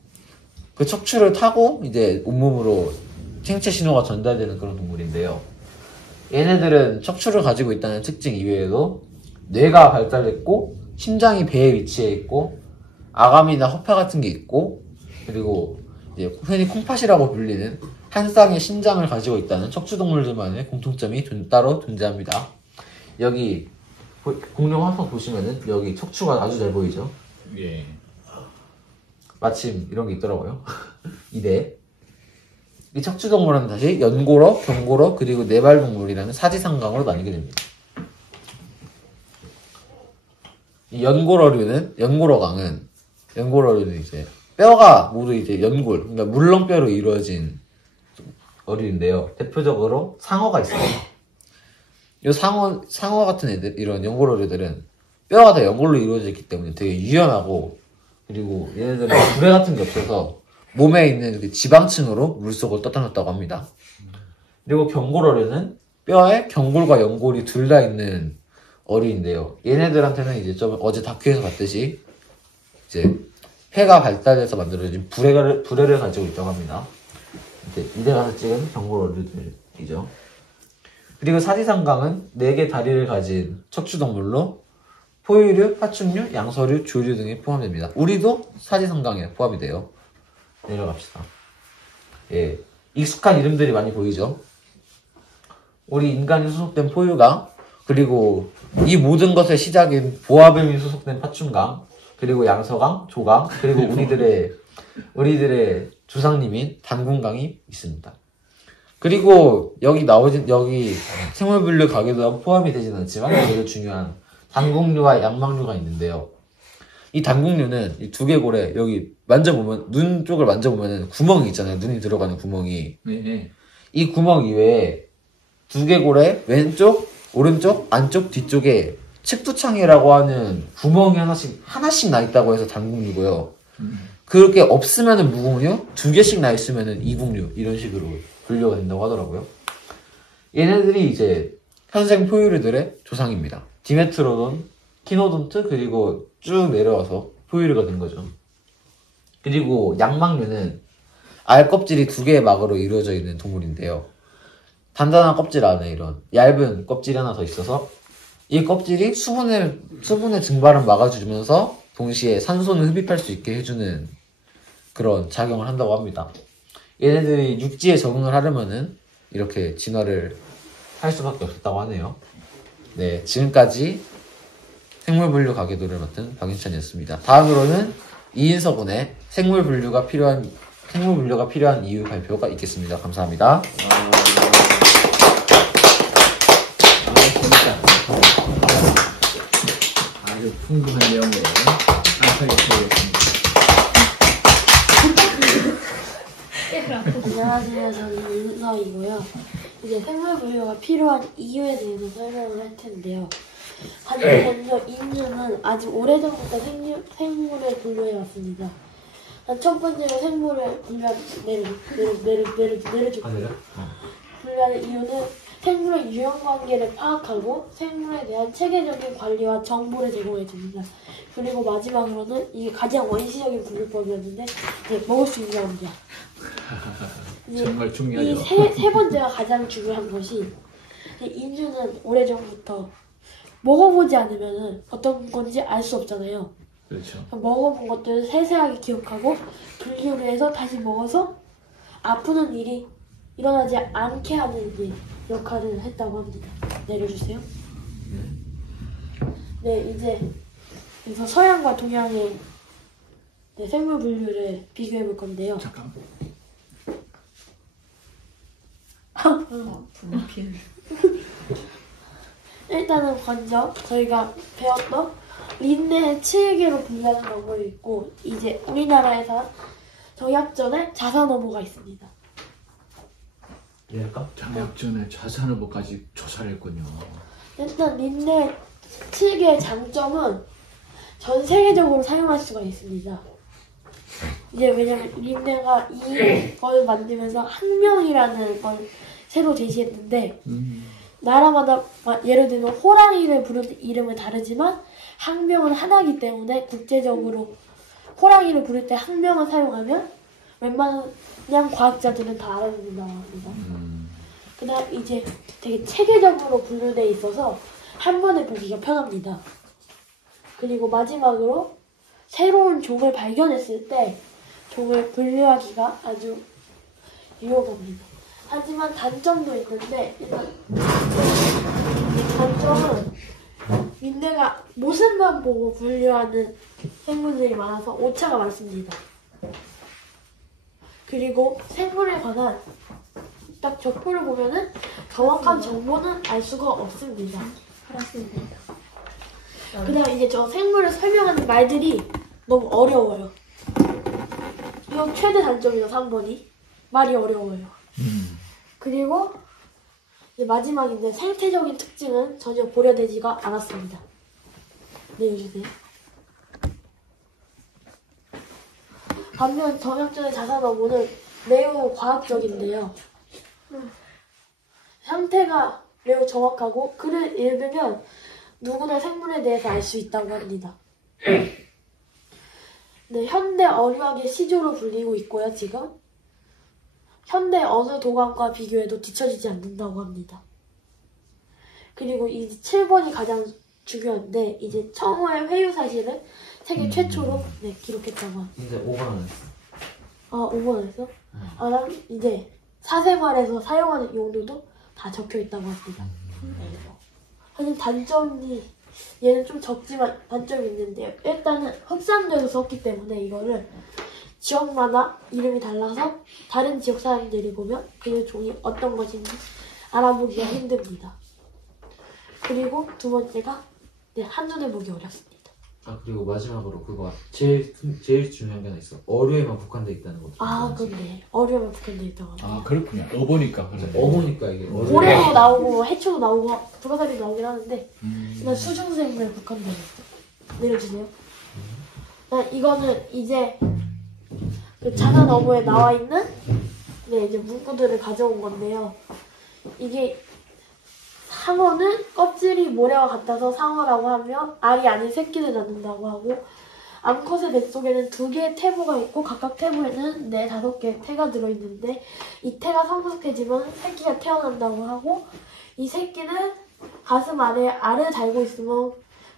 그 척추를 타고 이제 온몸으로 생체 신호가 전달되는 그런 동물인데요. 얘네들은 척추를 가지고 있다는 특징 이외에도 뇌가 발달했고 심장이 배에 위치해 있고 아감이나 허파 같은 게 있고 그리고 이제 흔히 콩팥이라고 불리는 한 쌍의 신장을 가지고 있다는 척추동물들만의 공통점이 따로 존재합니다. 여기 공룡 화석 보시면은 여기 척추가 아주 잘 보이죠? 예. 마침 이런 게 있더라고요. 이대. 이 척추동물은 다시 연고러, 경고러, 그리고 네발동물이라는 사지상강으로 나뉘게 됩니다. 이 연고러류는 이제 뼈가 모두 이제 연골, 그러니까 물렁뼈로 이루어진 어류인데요. 대표적으로 상어가 있어요. 이 상어 같은 애들, 이런 연골어류들은 뼈가 다 연골로 이루어져 있기 때문에 되게 유연하고 그리고 얘네들은 구레 같은 게 없어서 몸에 있는 그 지방층으로 물속을 떠다녔다고 합니다. 그리고 경골어류는 뼈에 경골과 연골이 둘 다 있는 어류인데요. 얘네들한테는 이제 좀 어제 다큐에서 봤듯이 이제 폐가 발달해서 만들어진 불회를 가지고 있다고 합니다. 이제 이대 가서 찍은 경골어류들이죠. 그리고 사지상강은 4개 다리를 가진 척추동물로 포유류, 파충류, 양서류, 조류 등에 포함됩니다. 우리도 사지상강에 포함이 돼요. 내려갑시다. 예, 익숙한 이름들이 많이 보이죠? 우리 인간이 소속된 포유강, 그리고 이 모든 것의 시작인 보아뱀이 소속된 파충강, 그리고 양서강, 조강, 그리고 우리들의 조상님인 단군강이 있습니다. 그리고 여기 생물분류 가게도 포함이 되진 않지만 여기도 중요한 단국류와 양막류가 있는데요. 이 단국류는 이 두개골에 여기 만져보면 눈 쪽을 만져보면 구멍이 있잖아요. 눈이 들어가는 구멍이. 네. 이 구멍 이외에 두개골에 왼쪽, 오른쪽, 안쪽, 뒤쪽에 측두창이라고 하는 구멍이 하나씩 나 있다고 해서 단국류고요. 그렇게 없으면은 무국류, 2개씩 나 있으면은 이국류 이런 식으로 분류가 된다고 하더라고요. 얘네들이 이제 현생 포유류들의 조상입니다. 디메트로돈, 키노돈트 그리고 쭉 내려와서 포유류가 된 거죠. 그리고 양막류는 알 껍질이 2개의 막으로 이루어져 있는 동물인데요. 단단한 껍질 안에 이런 얇은 껍질이 하나 더 있어서 이 껍질이 수분의 증발을 막아주면서 동시에 산소는 흡입할 수 있게 해주는 그런 작용을 한다고 합니다. 얘네들이 육지에 적응을 하려면은 이렇게 진화를 할 수밖에 없었다고 하네요. 네, 지금까지 생물분류 가계도를 맡은 박윤찬이었습니다. 다음으로는 이인서분의 생물분류가 필요한 이유 발표가 있겠습니다. 감사합니다. 아주 풍부한 내용을 감사하게 드리겠습니다. 안녕하세요. 저는 윤서이고요. 이제 생물분류가 필요한 이유에 대해서 설명을 할 텐데요. 가장 먼저 인류는 아주 오래전부터 생물을 분류해 왔습니다. 첫 번째로 생물을 분류하는 분류하는 이유는 생물의 유형 관계를 파악하고 생물에 대한 체계적인 관리와 정보를 제공해 줍니다. 그리고 마지막으로는 이게 가장 원시적인 분류법이었는데 먹을 수 있는 겁니다. 정말 중요하죠. 이 세 번째가 가장 중요한 것이 인류는 오래전부터 먹어보지 않으면 어떤 건지 알 수 없잖아요. 그렇죠. 먹어본 것들을 세세하게 기억하고 분류를 해서 다시 먹어서 아프는 일이 일어나지 않게 하는 역할을 했다고 합니다. 내려주세요. 네, 이제 그래서 서양과 동양의 생물 분류를 비교해 볼 건데요. 잠깐만. 일단은 먼저 저희가 배웠던 린네의 7개로 분류하는 방법이 있고 이제 우리나라에서 정약전에 자산어보가 있습니다. 이해할까? 장약전에 자산어보까지 조사를 했군요. 일단 린네 7개의 장점은 전 세계적으로 사용할 수가 있습니다. 이제 왜냐면 린네가 이걸 만들면서 학명이라는 걸 새로 제시했는데 나라마다 예를 들면 호랑이를 부르는 이름은 다르지만 학명은 하나이기 때문에 국제적으로 호랑이를 부를 때 학명을 사용하면 웬만한 과학자들은 다 알아듣는다고 합니다. 그 다음 이제 되게 체계적으로 분류되어 있어서 한 번에 보기가 편합니다. 그리고 마지막으로 새로운 종을 발견했을 때 종을 분류하기가 아주 유용합니다. 하지만 단점도 있는데 일단 단점은 린네가 모습만 보고 분류하는 생물들이 많아서 오차가 많습니다. 그리고 생물에 관한 딱 족보를 보면은 정확한 정보는 알 수가 없습니다. 알았습니다. 그다음 이제 저 생물을 설명하는 말들이 너무 어려워요. 이건 최대 단점이죠. 3번이 말이 어려워요. 그리고 이제 마지막인데 생태적인 특징은 전혀 고려되지가 않았습니다. 내려주세요. 반면 정약전의 자산어보는 매우 과학적인데요. 형태가 매우 정확하고 글을 읽으면 누구나 생물에 대해서 알 수 있다고 합니다. 네, 현대 어류학의 시조로 불리고 있고요, 지금. 현대 어느 도감과 비교해도 뒤처지지 않는다고 합니다. 그리고 이제 7번이 가장 중요한데, 이제 청어의 회유 사실을 세계 최초로 기록했다고 합니다. 이제 5번 안 했어. 아, 5번 했어? 그럼 이제 사생활에서 사용하는 용도도 다 적혀 있다고 합니다. 사실 단점이 얘는 좀 적지만 단점이 있는데요. 일단은 흑산도에서 썼기 때문에 이거를 지역마다 이름이 달라서 다른 지역 사람들이 보면 그 종이 어떤 것인지 알아보기가 힘듭니다. 그리고 두 번째가 한눈에 보기 어렵습니다. 아 그리고 마지막으로 그거 제일 중요한 게 하나 있어. 어류에만 국한돼 있다는 거. 아 근데 어려움에 북한돼 있다고 합니다. 아 그렇군요. 어보니까 그래. 어보니까 이게 고래도 나오고 해초도 나오고 불가사리도 나오긴 하는데 난 수중생물에 북한돼 있어. 내려주세요. 이거는 이제 그 자산 어부에 나와 있는 이제 문구들을 가져온 건데요. 이게 상어는 껍질이 모래와 같아서 상어라고 하며 알이 아닌 새끼를 낳는다고 하고 암컷의 뱃속에는 2개의 태보가 있고 각각 태보에는 4, 5개의 태가 들어있는데 이 태가 성숙해지면 새끼가 태어난다고 하고 이 새끼는 가슴 아래에 알을 달고 있으면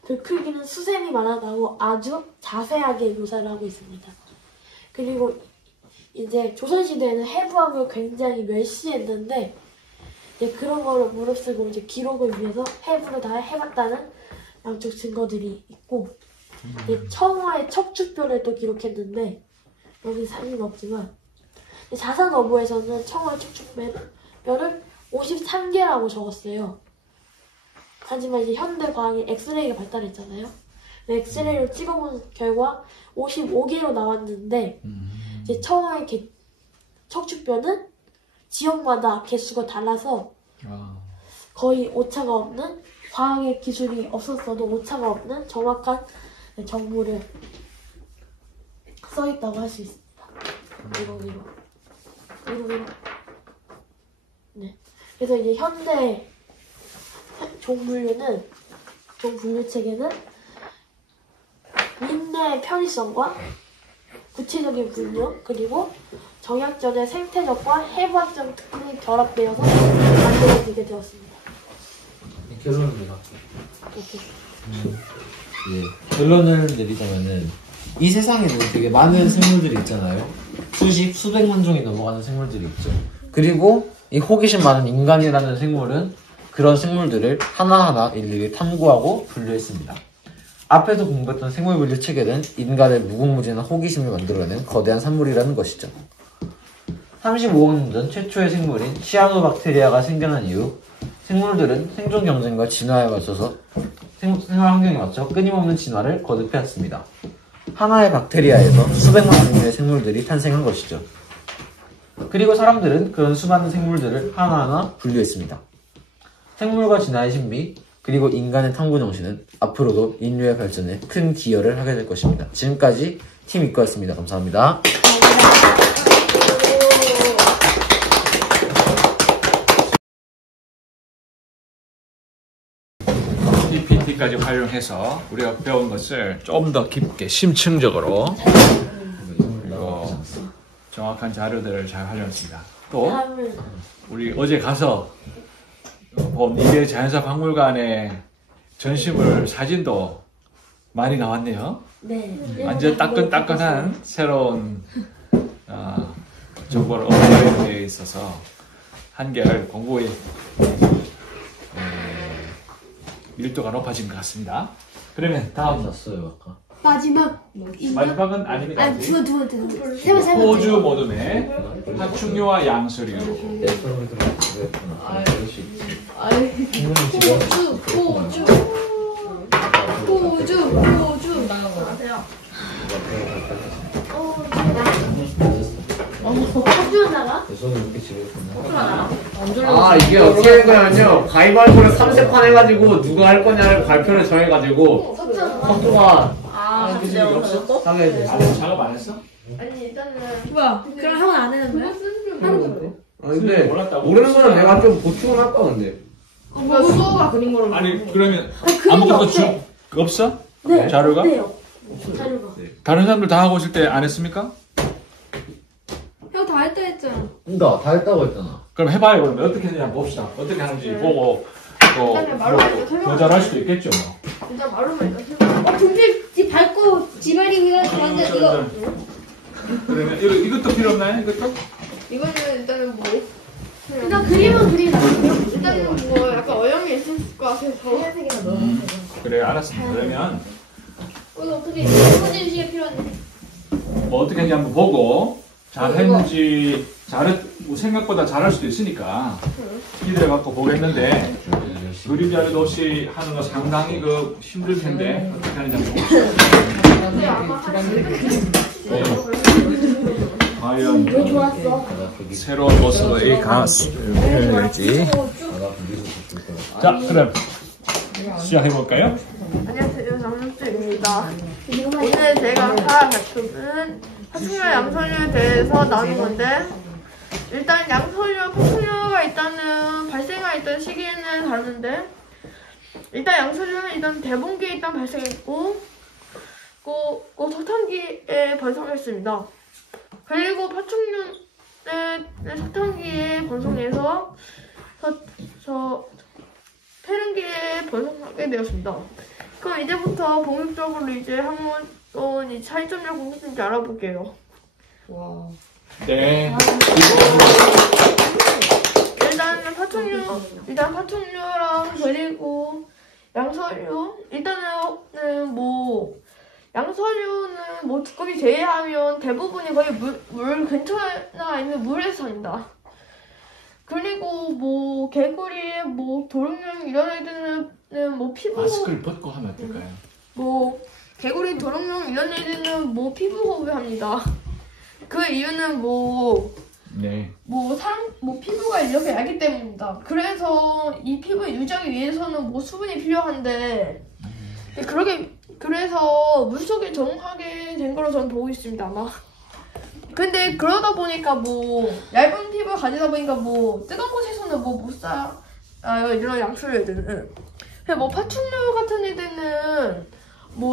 그 크기는 수셈이 많아다고 아주 자세하게 묘사를 하고 있습니다. 그리고 이제 조선시대에는 해부학을 굉장히 멸시했는데 이제 그런 거를 무릅쓰고 이제 기록을 위해서 해부를 다 해봤다는 양쪽 증거들이 있고 청어의 척추뼈를 또 기록했는데 여기 사진은 없지만 자산 어부에서는 청어의 척추뼈를 53개라고 적었어요. 하지만 이제 현대 과학이 엑스레이가 발달했잖아요. 엑스레이로 찍어본 결과 55개로 나왔는데 이제 청어의 척추뼈는 지역마다 개수가 달라서 거의 오차가 없는 과학의 기술이 없었어도 오차가 없는 정확한 정보를 써있다고 할 수 있습니다. 위로. 네. 그래서 이제 현대 종분류 체계는 인내의 편의성과 구체적인 분류 그리고 정약전의 생태적과 해부학적 특징이 결합되어서 만들어지게 되었습니다. 결론입니다. 오케이. 결론을 내리자면은 이 세상에는 되게 많은 생물들이 있잖아요. 수백만 종이 넘어가는 생물들이 있죠. 그리고 이 호기심 많은 인간이라는 생물은 그런 생물들을 하나하나 일일이 탐구하고 분류했습니다. 앞에서 공부했던 생물 분류 체계는 인간의 무궁무진한 호기심을 만들어낸 거대한 산물이라는 것이죠. 35억 년 전 최초의 생물인 시아노박테리아가 생겨난 이후 생물들은 생존 경쟁과 진화에 맞춰서 생활 환경에 맞춰 끊임없는 진화를 거듭해왔습니다. 하나의 박테리아에서 수백만 종류의 생물들이 탄생한 것이죠. 그리고 사람들은 그런 수많은 생물들을 하나하나 분류했습니다. 생물과 진화의 신비, 그리고 인간의 탐구 정신은 앞으로도 인류의 발전에 큰 기여를 하게 될 것입니다. 지금까지 팀 이과였습니다. 감사합니다. PPT까지 활용해서 우리가 배운 것을 좀 더 깊게 심층적으로 그리고 정확한 자료들을 잘 활용했습니다. 또 우리 어제 가서 본 이대 자연사 박물관의 전시물 사진도 많이 나왔네요. 네. 완전 따끈따끈한 새로운 정보를 얻게 되어 있어서 한결 공부의 밀도가 높아진 것 같습니다. 그러면 다음 났어요 아까. 마지막은 아닙니다. 아니 두 번. 세 번. 호주 모둠의 파충류와 양서류. 호주 나간 거 같아요. 호주 나가? 아 이게 어떻게 된 거냐면요. 가위바위보를 3세판 해가지고 누가 할 거냐를 발표를 정해가지고 석조가 근데 없어? 하게 해주세요. 작업 안 했어? 아니 일단은 뭐야? 그럼 형은 안 했는 거야? 근데 몰랐다고. 모르는 거는 내가 좀 보충을 할까 근데. 뭔가 수호가 그린 거로 아니 그러면 그런 아무것도 거 없어? 네. 자료가? 없대요. 자료가. 다른 사람들 다 하고 있을 때 안 했습니까? 형 다 했다 했잖아. 나 다 했다고 했잖아. 그럼 해봐요. 그러면 어떻게 했냐 봅시다. 어떻게 하는지 보고 또 더 잘할 수도 있겠죠. 일단 말로만 일단 설명. 등질 밟고 지발이 완전 이거. 그러면 이것도 필요 없나요? 이것도? 이거는 일단은 뭐 일단 그림은 그리다. 일단은 뭐 약간 어영이 있을 것 같아서 그래 알았습니다. 그러면 이거 어떻게 사진 시계 필요한데? 뭐 어떻게 했는지 한번 보고 잘했는지 뭐 생각보다 잘할 수도 있으니까 기대해갖고 보겠는데 그림 자료도 없이 하는 거 상당히 힘들 텐데 어떻게 하는지 한번 봅시다. 과연 새로운 모습의 가수 표현할지. 자, 그럼 시작해볼까요? 안녕하세요, 장문수입니다. 오늘 제가 할 작품은 파충류와 양서류에 대해서 나눈 건데, 일단 양서류와 파충류가 일단은 발생할 있던 시기는 다른데, 일단 양서류는 일단 대봉기에 일단 발생했고, 석탄기에 번성했습니다. 그리고 파충류는 석탄기에 번성해서 폐륜기에 번성하게 되었습니다. 그럼 이제부터 본격적으로 이제 한번 이 차이점이랑 공통점을 알아볼게요. 와. 네. 일단 파충류랑 그리고 양서류. 일단은 양서류는 두꺼비 제외하면 대부분이 거의 물 근처에 있는 물에서 삽니다. 그리고 개구리, 도롱뇽 이런 애들은 피부 마스크를 벗고 하면 어떨까요? 개구리, 도롱뇽 이런 애들은 피부 호흡합니다. 그 이유는 네. 피부가 이렇게 얇기 때문입니다. 그래서 이 피부를 유지하기 위해서는 수분이 필요한데 그래서 물속에 적응하게 된 거로 저는 보고 있습니다, 아마. 근데 그러다 보니까 얇은 피부를 가지다 보니까 뜨거운 곳에서는 못 살아요, 이런 양서류 애들은. 파충류 같은 애들은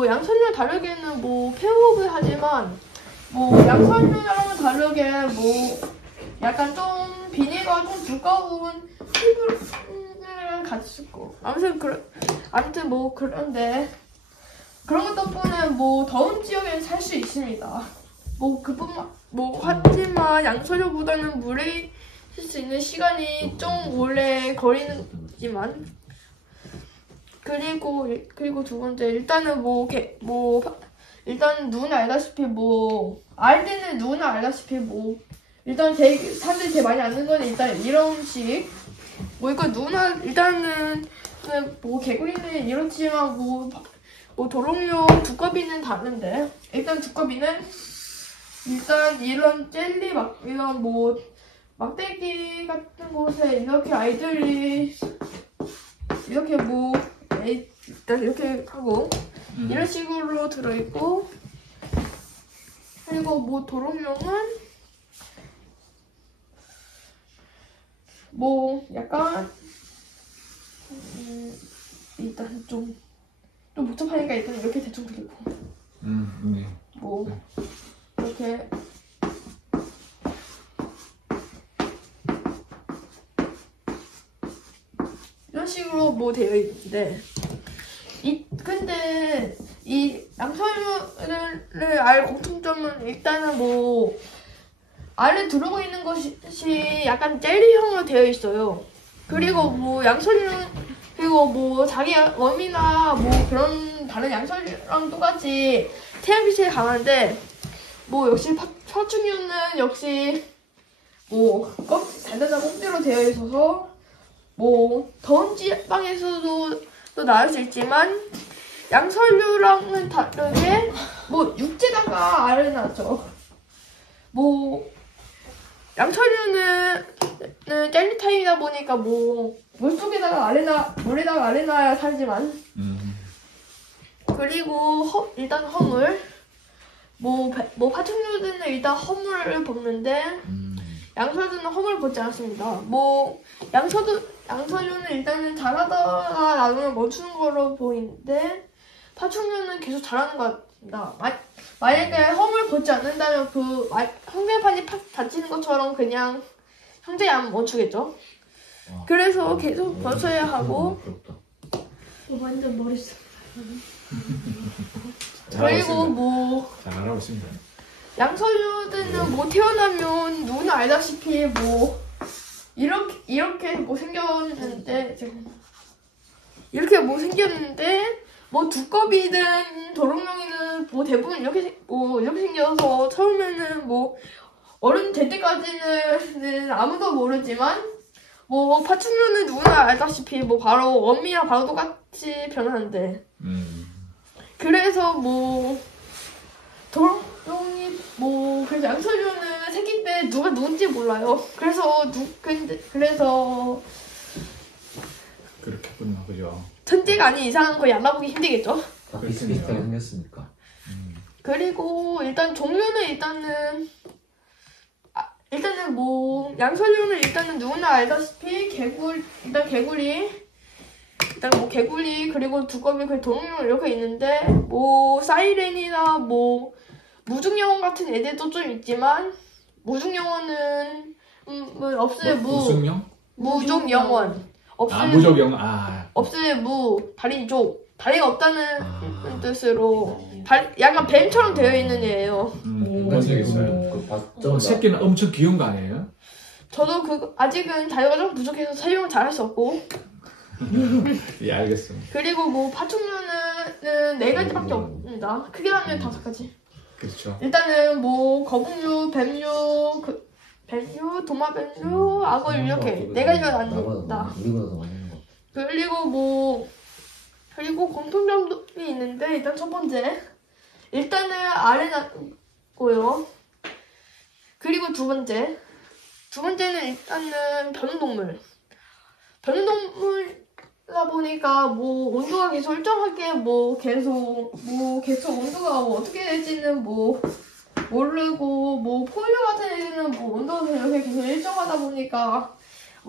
양서류랑 다르게는 폐호흡을 하지만 양서류랑은 다르게 약간 좀 비닐과 좀 두꺼운 피부를 가지고 있고 아무튼 그런데 그런 것 덕분에 더운 지역에 살 수 있습니다. 하지만 양서류보다는 물에 있을 수 있는 시간이 좀 오래 걸리지만 그리고 두 번째 일단은 일단 누구나 알다시피 알때는 누구나 알다시피 일단 사람들이 제일 많이 아는 건 일단 이런 식 이거 누구나 일단은 개구리는 이렇지만 도롱뇽, 두꺼비는 다른데 일단 두꺼비는 일단 이런 젤리 이런 막대기 같은 곳에 이렇게 아이들이 이렇게 일단 이렇게 하고 이런 식으로 들어있고 그리고 도롱뇽은 약간 일단 좀 복잡하니까 일단 이렇게 대충 그리고 네. 이렇게 이런 식으로 되어 있는데 근데 이 양서류를 알 공통점은 일단은 알에 들어가 있는 것이 약간 젤리형으로 되어 있어요. 그리고 양서류는 자기 웜이나 그런 다른 양서류랑 똑같이 태양빛에 강한데 역시 파충류는 역시 단단한 껍질로 되어 있어서 더운 지방에서도 또 나을 수 있지만 양서류랑은 다르게 육지다가 알을 낳죠. 양서류는 젤리 타입이다 보니까 물속에다가 물에다가 알을 낳아야 살지만 그리고 일단 허물 파충류들은 일단 허물을 벗는데 양서류는 허물을 벗지 않습니다. 양서류는 일단은 자라다가 나중에 멈추는 거로 보이는데 파충류는 계속 자라는 것 같습니다. 만약에 허물을 벗지 않는다면 형제판이 닫히는 것처럼 그냥 형제에 안 멈추겠죠. 그래서 계속 벗어야 하고 완전 머릿속. 그리고 잘 알아보고 있습니다. 양서류들은 태어나면 누구나 알다시피 이렇게 생겼는데 이렇게 생겼는데 두꺼비든 도롱뇽이든 파충류는 뭐 대부분 이렇게 생겨서 처음에는 뭐 어른 될 때까지는 아무도 모르지만 뭐 파충류는 누구나 알다시피 뭐 바로 어미랑 바로 똑같이 변하는데 그래서 뭐 도롱뇽이 뭐 그래서 양서류는 생길 때 누가 누군지 몰라요. 그래서 그렇겠군요, 그죠? 천재가 아닌 이상은 거의 알아보기 힘들겠죠. 다 비슷비슷하게 생겼으니까. 그리고 일단 종류는 일단은 뭐 양서류는 일단은 누구나 알다시피 개구리 그리고 두꺼비 그리고 도롱뇽 이렇게 있는데 뭐 사이렌이나 뭐 무중영원 같은 애들도 좀 있지만 무중영원은 없어요. 무승용? 무중영원 없어요. 무적영. 없어요. 다리가 없다는 뜻으로 약간 뱀처럼 되어 있는 애예요. 그런 적 있어요. 그 새끼는 엄청 귀여운 거 아니에요? 저도 아직은 자료가 좀 부족해서 사용을 잘 할 수 없고. 예, 알겠습니다. 그리고 뭐 파충류는 4가지밖에 없습니다. 크게 하면 5가지. 그렇죠. 일단은 뭐 거북류, 뱀류, 도마뱀류, 악어류 이렇게 4가지가 나뉩니다. 우리보다 더 많이 하는 거. 그리고 공통점이 있는데 일단 첫 번째 일단은 아래나고요. 그리고 두 번째는 일단은 변온동물이다 보니까 뭐 온도가 계속 일정하게 계속 온도가 어떻게 될지는 모르고 포유 같은 애들은 온도가 이렇게 계속 일정하다 보니까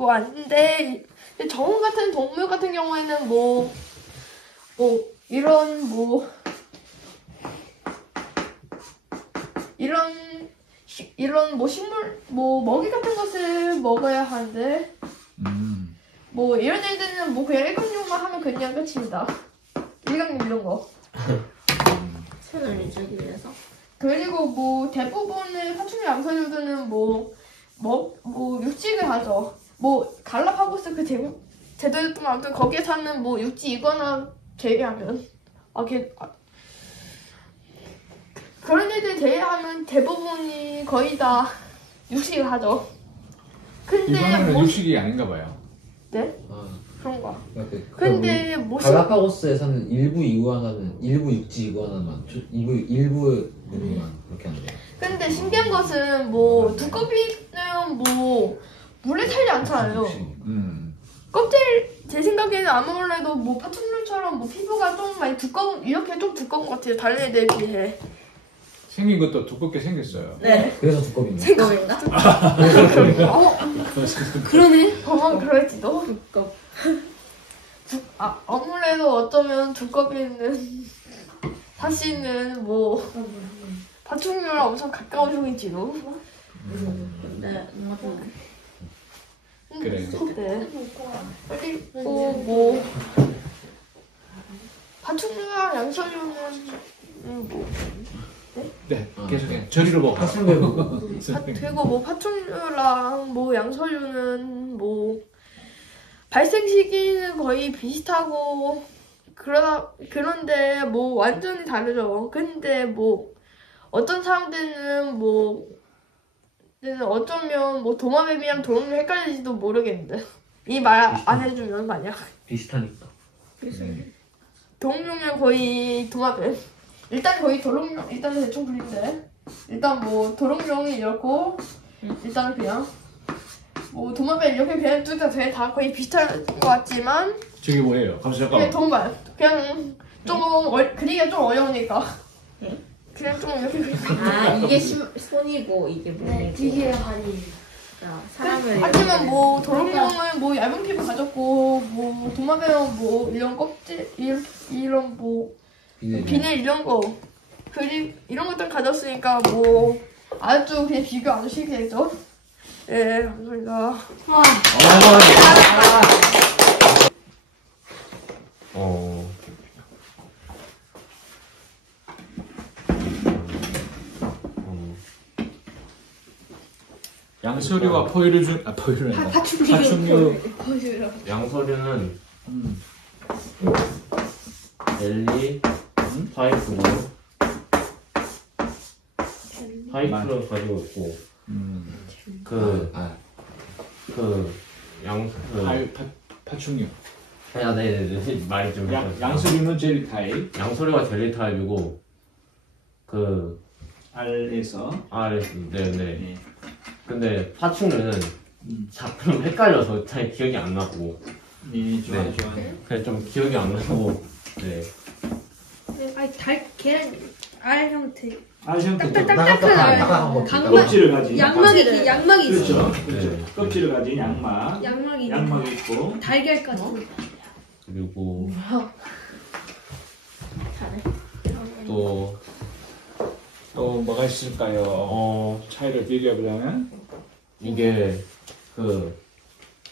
안 돼. 정원 같은 동물 같은 경우에는 이런 식물 먹이 같은 것을 먹어야 하는데 이런 애들은 그냥 일광욕만 하면 그냥 끝입니다. 일광욕 이런 거. 체를 유지하기 위해서. 그리고 대부분의 파충류 양서류들은 육식을 하죠. 갈라파고스 제도였던 아무튼 거기에 사는 육지 이거나 제외하면 그런 애들 제외하면 대부분이 거의 다 육식을 하죠. 근데 이거는 육식이 아닌가 봐요. 네? 그런가. 근데 갈라파고스에 사는 일부 이구아나는 일부 육지 이구아나만 일부 부분만 그렇게 한대요. 근데 신기한 것은 두꺼비는 물에 살지 않잖아요. 껍질 제 생각에는 아무래도 파충류처럼 피부가 좀 많이 이렇게 좀 두꺼운 것 같아요. 다른 애들에 비해. 생긴 것도 두껍게 생겼어요. 네. 그래서 두꺼비인가? 생각인가? 그러네. 그럴지도. 아무래도 어쩌면 두꺼비는 사실은 파충류랑 엄청 가까운 형일지도. 근데 뭔가 좀 그래. 네. 그리고 파충류랑 양서류는 네, 계속해. 저리로 먹어. 그리고 파충류랑 양서류는 발생 시기는 거의 비슷하고 그런데 완전히 다르죠. 근데 어떤 사람들은 어쩌면 도마뱀이랑 도롱뇽 헷갈릴지도 모르겠는데 이 말 안 해주면 만약 비슷하니까. 도롱뇽은 거의 도마뱀. 일단 거의 도롱뇽 일단은 대충 불린데 일단 도롱뇽이 이렇고 일단은 그냥 도마뱀 이렇게 그냥 둘 다 거의 비슷한 것 같지만 저게 뭐예요? 잠깐만. 그냥 도마뱀 그냥 좀 그리기가 좀 어려우니까 그냥 좀 이렇게 이게 손이고 이게 몸이고. 이게 아니. 사람을 하지만 도롱뇽은 얇은 피부 가졌고 도마뱀은 이런 껍질 이런 비늘 이런 거 이런 것들 가졌으니까 아주 그냥 비교 안 하시겠죠? 네, 감사합니다. 양서류와 포유류 중 포유류 아니라 파충류. 양서류는 엘리, 파이프류, 사이클을 가지고 있고 파충류. 네네네 말이 좀 양서류는 젤리 타입. 양서류가 젤리 타입이고 알에서 네네. 네. 근데 파충류는 자꾸 헷갈려서 잘 기억이 안 나고. 좋아. 그래 좀 기억이 안 나고. 네. 아니 계란 알 형태. 알 형태. 딱딱한 알. 껍질을 가진. 양막이 있어. 그렇죠. 네. 껍질을 가진 양막. 양막이 있고. 달걀 같은. 그리고 또 뭐가 있을까요? 차이를 비교해보자면 이게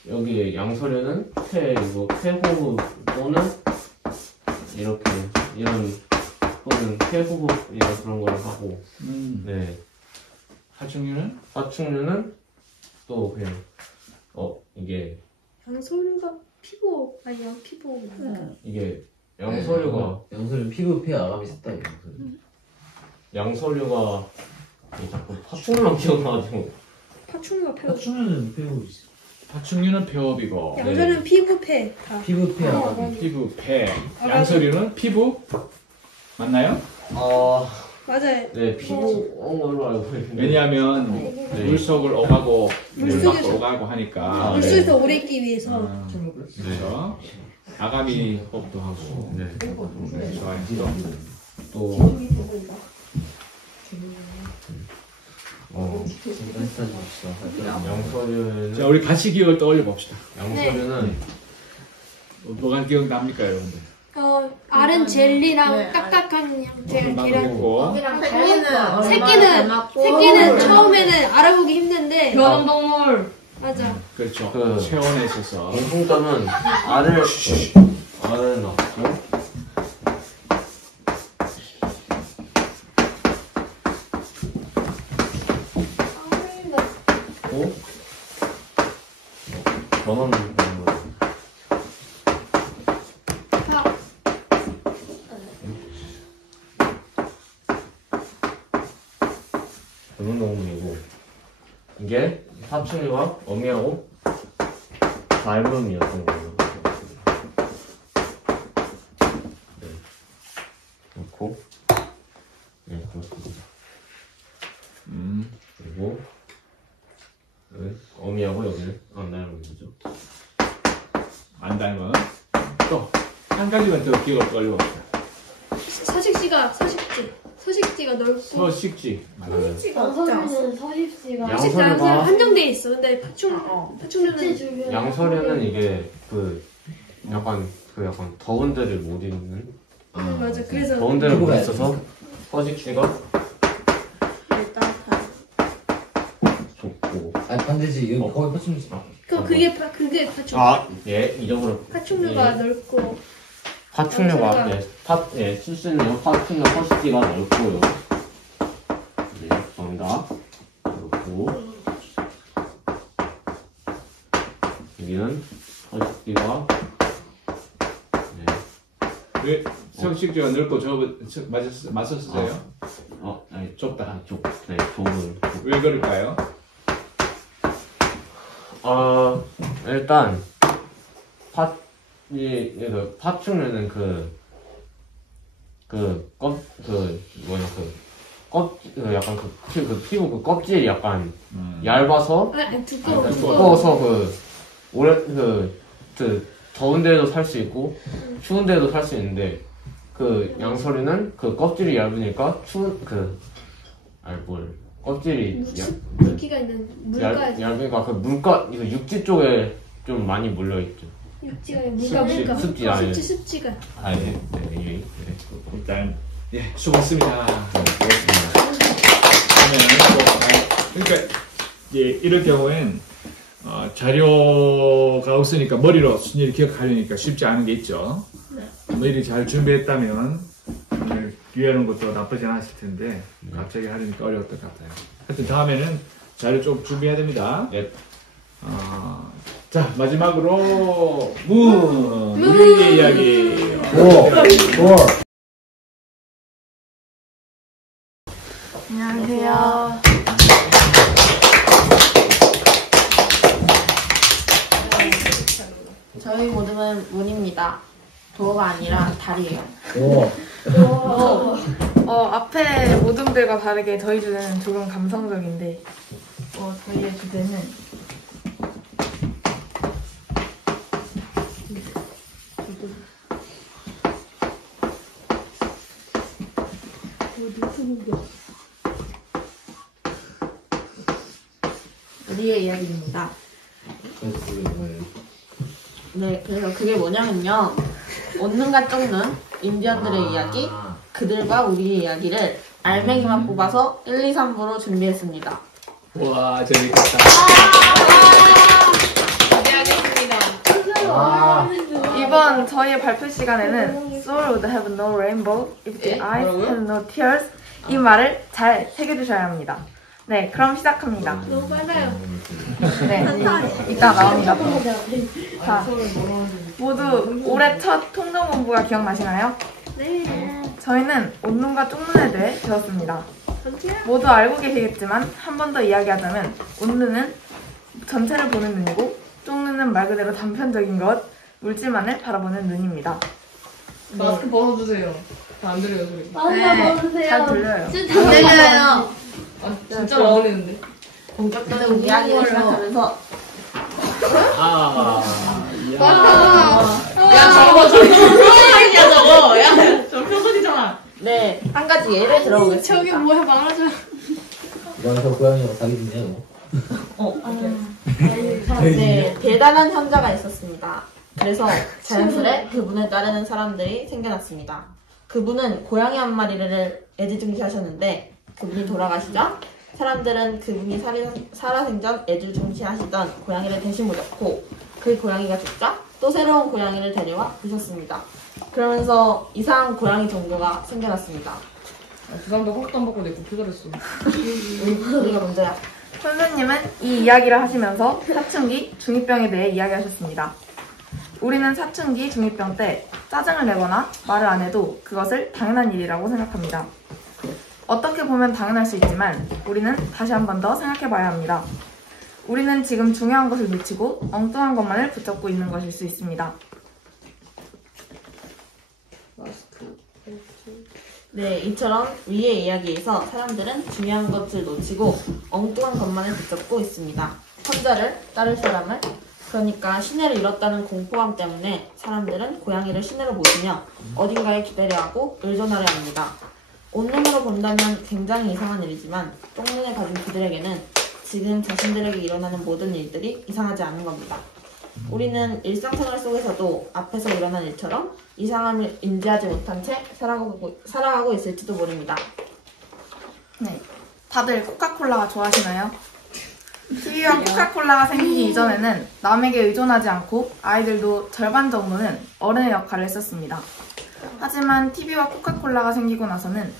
여기 양서류는 폐호흡 또는 이렇게 이런 또는 폐호흡이나 그런 걸 하고 네. 파충류는 또 그냥 이게 양서류가 피부 아니야 피부. 이게 양서류가 양서류 피부 폐 아가미 셋다 양서류가 자꾸 파충류만 기억나가지고 파충류가 폐. 파충류는 폐부 있어. 파충류는 폐업이고 양서류는 피부 폐 다. 피부 폐 아가미. 피부 폐. 양서류는 피부 맞나요? 맞아요. 네 피부 걸로 알고 있는데 왜냐하면 네. 물속을 오가고 물속에서- 물밖으로 오가고 하니까 물속에서 오래 있기 위해서. 그렇죠. 아가미 호흡도 하고 네. 좋아요. 또 양서류는 자 우리 같이 기억을 떠올려 봅시다. 양서류는 뭐가 기억납니까 여러분들? 알은 젤리랑 딱딱한 형태의 계란. 있고 새끼는 처음에는 알아보기 힘든데. 변동동물. 맞아. 그렇죠. 그- 체온에 있어서 공통점은 알을 넣고 변화는 변화동물이고 이게 파충류와 어미하고 닮음이었던 거예요. 네. 그렇고 네 그렇습니다. 그리고 어미하고 여기는 안 닮은 거죠. 안 닮은 또 한 가지만 더 기억을 떠올려 봅시다. 서식지가 넓고. 서식지 양서류는 서식지가 양서류가 한정돼 있어. 근데 파충류는 양서류는 이게 약간 더운 데를 못 있는 맞아. 그래서 더운 데를 못 있어서 서식지가 좋고 반드시 이거 거의 파충류지. 그게 파충류. 예 잊어버려 파충류가 넓고. 파충류가 쓸 수 있는 파충류 서식지가 넓고요. 네 감사합니다. 그렇고 여기는 서식지가 왜 서식지가 넓고 맞았어요? 아니 좁다. 네 좁은 왜 그럴까요? 일단 파충류는 약간 피부 껍질이 약간 얇아서 아니 두꺼워. 두꺼워서 더운 데도 살 수 있고 추운 데도 살 수 있는데 양서류는 껍질이 얇으니까 껍질이 물기가 있는 물가. 얇으니까 물가 육지 쪽에 좀 많이 몰려 있죠. 육지가 물가. 습지가. 일단 수고했습니다. 그러니까 이럴 경우엔 자료가 없으니까 머리로 순위를 기억하려니까 쉽지 않은 게 있죠. 미리 잘 준비했다면 기회하는 것도 나쁘지 않았을 텐데 갑자기 하려니까 어려웠던 것 같아요. 하여튼 다음에는 자료 좀 준비해야 됩니다. 네. 자 마지막으로 우리의 이야기. 안녕하세요. 이거는 문입니다. 도어가 아니라 다리예요. 오. 앞에 모둠들과 다르게 저희 주제는 조금 감성적인데 저희의 주제는 우리의 이야기입니다. 네, 그래서 그게 뭐냐면요. 온는과 쪽는 인디언들의 이야기, 그들과 우리의 이야기를 알맹이만 뽑아서 1, 2, 3부로 준비했습니다. 와, 재밌겠다. 이번 저희의 발표 시간에는 Soul would have no rainbow if the eyes had no tears 이 말을 잘 새겨주셔야 합니다. 네, 그럼 시작합니다. 너무 빨라요. 네, 이따 나옵니다. 자, 모두 올해 첫 통정 공부가 기억나시나요? 네. 저희는 온눈과 쪽눈에 대해 배웠습니다. 모두 알고 계시겠지만 한 번 더 이야기하자면 온눈은 전체를 보는 눈이고 쪽눈은 말 그대로 단편적인 것, 물질만을 바라보는 눈입니다. 마스크 벗어주세요. 안 들려요, 소리. 잘 들려요. 진짜 들려요. 진짜 어울리는데. 본격적인 이야기를 시작하면서 네, 한 가지 예를 들어보겠습니다. 저게 뭐야 말하자. 이건 저 고양이하고 사귀네요. 네, 대단한 현자가 있었습니다. 그래서 자연스레 그분을 따르는 사람들이 생겨났습니다. 그분은 고양이 한 마리를 애지중지하셨는데 그분이 돌아가시자 사람들은 그분이 살아생전 애지중지하시던 고양이를 대신 모셨고 그 고양이가 죽자 또 새로운 고양이를 데려와 두셨습니다. 그러면서 이상한 고양이 종교가 생겨났습니다. 그 사람도 허락도 안 받고 내 부표 잘했어. 우리가 먼저야. 선생님은 이 이야기를 하시면서 사춘기, 중2병에 대해 이야기하셨습니다. 우리는 사춘기, 중2병 때 짜증을 내거나 말을 안 해도 그것을 당연한 일이라고 생각합니다. 어떻게 보면 당연할 수 있지만 우리는 다시 한 번 더 생각해 봐야 합니다. 우리는 지금 중요한 것을 놓치고 엉뚱한 것만을 붙잡고 있는 것일 수 있습니다. 네, 이처럼 위의 이야기에서 사람들은 중요한 것을 놓치고 엉뚱한 것만을 붙잡고 있습니다. 선자를 따를 사람을, 그러니까 시내를 잃었다는 공포감 때문에 사람들은 고양이를 시내로 모시며 어딘가에 기다려하고 의존하려 합니다. 온눈으로 본다면 굉장히 이상한 일이지만 쪽눈을 가진 그들에게는 지금 자신들에게 일어나는 모든 일들이 이상하지 않은 겁니다. 우리는 일상생활 속에서도 앞에서 일어난 일처럼 이상함을 인지하지 못한 채 살아가고 있을지도 모릅니다. 네, 다들 코카콜라 좋아하시나요? TV와 코카콜라가 생기기 이전에는 남에게 의존하지 않고 아이들도 절반 정도는 어른의 역할을 했었습니다. 하지만 TV와 코카콜라가 생기고 나서는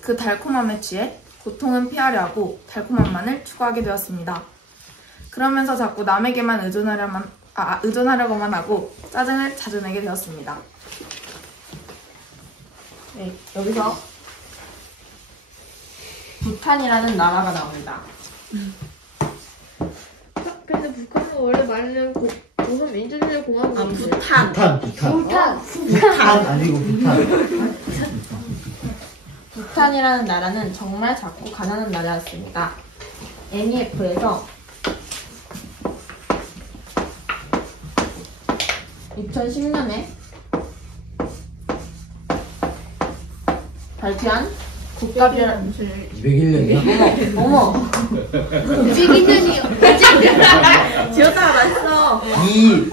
그 달콤함에 취해 고통은 피하려 하고 달콤함만을 추구하게 되었습니다. 그러면서 자꾸 남에게만 의존하려고만 하고 짜증을 자주 내게 되었습니다. 네, 여기서 부탄이라는 나라가 나옵니다. 근데 북한은 원래 말하는 조선 민주주의 공화국인데. 부탄. 부탄 아니고 부탄. 부탄이라는 나라는 정말 작고 가난한 나라였습니다. NEF에서 2010년에 발표한 국가별 201년이요? 어머 202년이요. 지었다가 맛있어.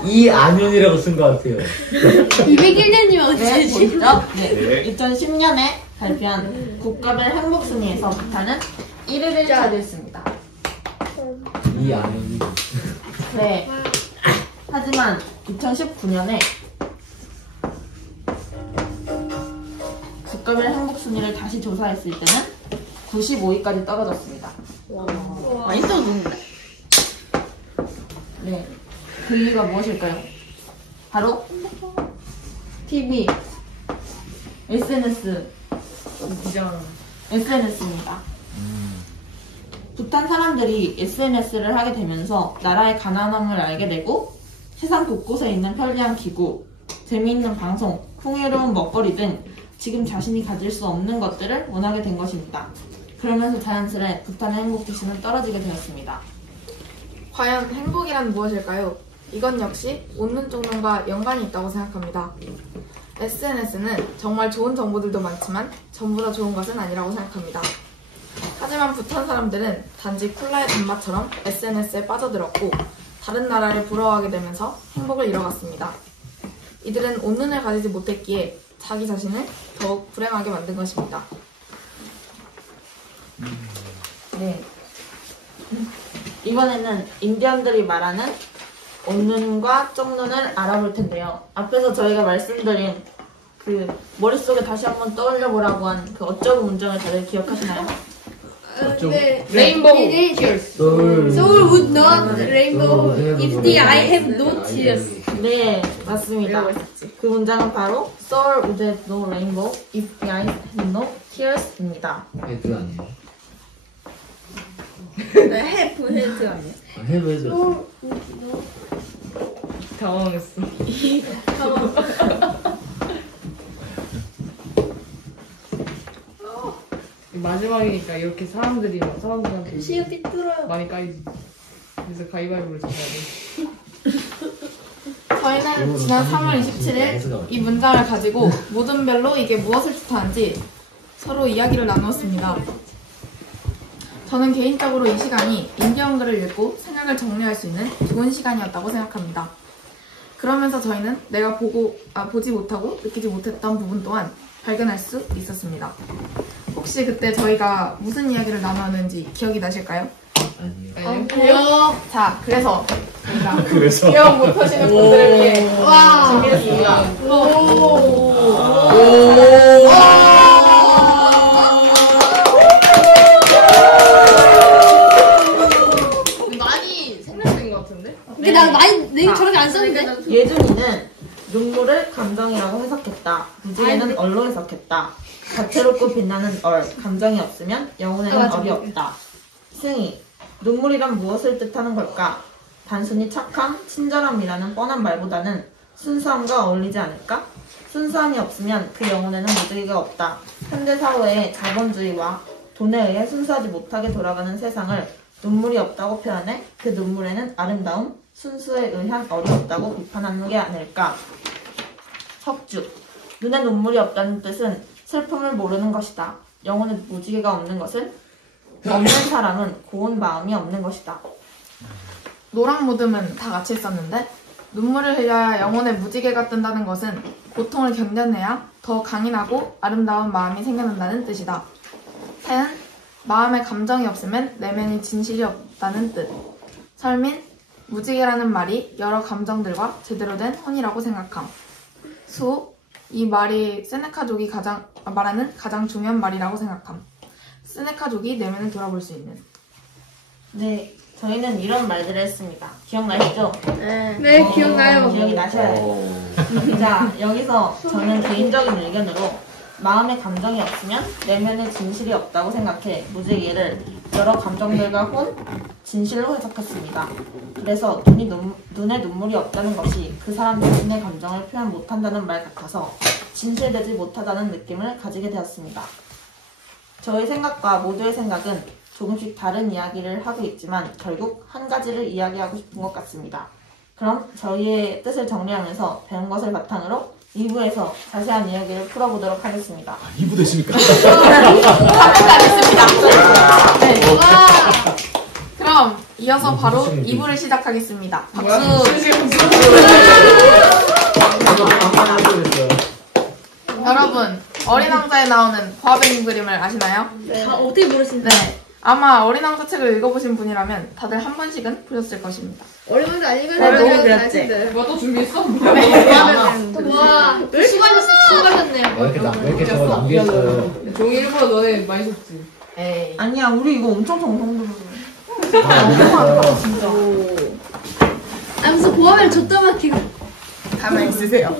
이 안윤이라고 쓴 것 같아요. 201년이면 네, 어찌지? 보이죠? 네. 2010년에 발표한 국가별 행복 순위에서 부탄은 1위를 차지했습니다. 이 안윤이. 네. 하지만 2019년에 국가별 행복 순위를 다시 조사했을 때는 95위까지 떨어졌습니다. 많이 떨어졌는데. 네. 그 이유가 무엇일까요? 바로 TV, SNS입니다. 부탄 사람들이 SNS를 하게 되면서 나라의 가난함을 알게 되고 세상 곳곳에 있는 편리한 기구, 재미있는 방송, 풍요로운 먹거리 등 지금 자신이 가질 수 없는 것들을 원하게 된 것입니다. 그러면서 자연스레 부탄의 행복지수는 떨어지게 되었습니다. 과연 행복이란 무엇일까요? 이건 역시 웃는 쪽론과 연관이 있다고 생각합니다. SNS는 정말 좋은 정보들도 많지만 전부 다 좋은 것은 아니라고 생각합니다. 하지만 부탄 사람들은 단지 콜라의 단맛처럼 SNS에 빠져들었고 다른 나라를 부러워하게 되면서 행복을 잃어갔습니다. 이들은 온눈을 가지지 못했기에 자기 자신을 더욱 불행하게 만든 것입니다. 네. 이번에는 인디언들이 말하는 온눈과 쪽눈을 알아볼 텐데요. 앞에서 저희가 말씀드린 그 머릿속에 다시 한번 떠올려 보라고 한 그 어쩌고 문장을 다들 기억하시나요? 네. 레인보우 Soul would not rainbow if the I have no tears. 네, 맞습니다. 그 문장은 바로 Soul would have no rainbow if the eyes had no tears입니다. 헤드 아니에요? 네, 해프 헤드 아니에요? 헤드. 당황했어. 마지막이니까 이렇게 사람들한테 시야 삐뚤어요. 많이 까이지. 그래서 가위바위보를 잡아야 돼. 저희는 지난 3월 27일 이 문장을 가지고 모든 별로 이게 무엇을 뜻하는지 서로 이야기를 나누었습니다. 저는 개인적으로 이 시간이 인디언 글을 읽고 생각을 정리할 수 있는 좋은 시간이었다고 생각합니다. 그러면서 저희는 내가 보지 못하고 느끼지 못했던 부분 또한 발견할 수 있었습니다. 혹시 그때 저희가 무슨 이야기를 나눴는지 기억이 나실까요? 아니요. 자, 그래서 저희가 기억 못하시는 분들을 위해 준비했습니다. 많이 생략된 것 같은데? 근데 나 많이 내가 저렇게 안 썼는데. 예준이는 눈물을 감정이라고 해석했다. 무지개는 얼로 해석했다. 다채롭고 빛나는 얼, 감정이 없으면 영혼에는 얼이 없다. 승희, 눈물이란 무엇을 뜻하는 걸까? 단순히 착함, 친절함이라는 뻔한 말보다는 순수함과 어울리지 않을까? 순수함이 없으면 그 영혼에는 무지개가 없다. 현대사회의 자본주의와 돈에 의해 순수하지 못하게 돌아가는 세상을 눈물이 없다고 표현해 그 눈물에는 아름다움, 순수에 의한 얼이 없다고 비판하는 게 아닐까? 석주, 눈에 눈물이 없다는 뜻은 슬픔을 모르는 것이다. 영혼에 무지개가 없는 것은 없는 사람은 고운 마음이 없는 것이다. 노랑 무덤은 다 같이 있었는데 눈물을 흘려야 영혼에 무지개가 뜬다는 것은 고통을 견뎌내야 더 강인하고 아름다운 마음이 생겨난다는 뜻이다. 태는 마음에 감정이 없으면 내면이 진실이 없다는 뜻. 설민, 무지개라는 말이 여러 감정들과 제대로 된 혼이라고 생각함. 수, 이 말이 세네카족이 말하는 가장 중요한 말이라고 생각함. 세네카족이 내면을 돌아볼 수 있는. 네, 저희는 이런 말들을 했습니다. 기억나시죠? 네, 기억나요. 기억이 나셔야 해요. 자, 여기서 저는 개인적인 의견으로 마음에 감정이 없으면 내면에 진실이 없다고 생각해 무지개를 여러 감정들과 혼, 진실로 해석했습니다. 그래서 눈에 눈물이 없다는 것이 그 사람 자신의 감정을 표현 못한다는 말 같아서 진실되지 못하다는 느낌을 가지게 되었습니다. 저의 생각과 모두의 생각은 조금씩 다른 이야기를 하고 있지만 결국 한 가지를 이야기하고 싶은 것 같습니다. 그럼 저희의 뜻을 정리하면서 배운 것을 바탕으로 2부에서 자세한 이야기를 풀어보도록 하겠습니다. 2부 되십니까? 네. 그럼 이어서 바로 2부를 시작하겠습니다. 박수! 여러분, 어린 왕자에 나오는 보아뱅이 그림을 아시나요? 다 어떻게 모르신다. 네. 아마 어린 왕자 책을 읽어보신 분이라면 다들 한 번씩은 보셨을 것입니다. 어려운 거 아니면 너무 그냥 그랬지? 잘하신대. 뭐또 준비했어? 와, 수고하셨네요. 왜 이렇게 저거 남겨있어요? 종이 일부러 너네 많이 썼지. 에이. 아니야, 우리 이거 엄청 정성들로. 진짜. 아, 무슨 보험을 줬다 막히고. 가만히 있으세요.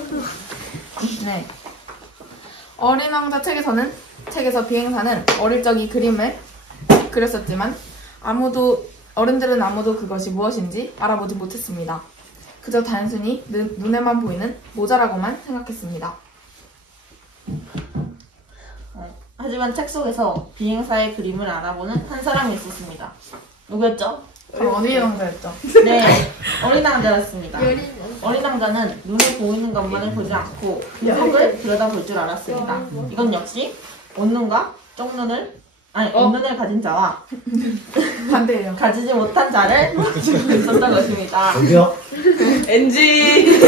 네. 어린 왕자 책에서 비행사는 어릴 적 이 그림을 그렸었지만 어른들은 아무도 그것이 무엇인지 알아보지 못했습니다. 그저 단순히 눈에만 보이는 모자라고만 생각했습니다. 하지만 책 속에서 비행사의 그림을 알아보는 한 사람이 있었습니다. 누구였죠? 어린이 왕자였죠. 네, 어린 왕자였습니다. 어린 왕자는 눈에 보이는 것만을 보지 않고 그 속을 들여다볼 줄 알았습니다. 이건 역시 온눈과 온눈을 가진 자와 반대예요. 가지지 못한 자를 있었던 것입니다. 여기요? NG.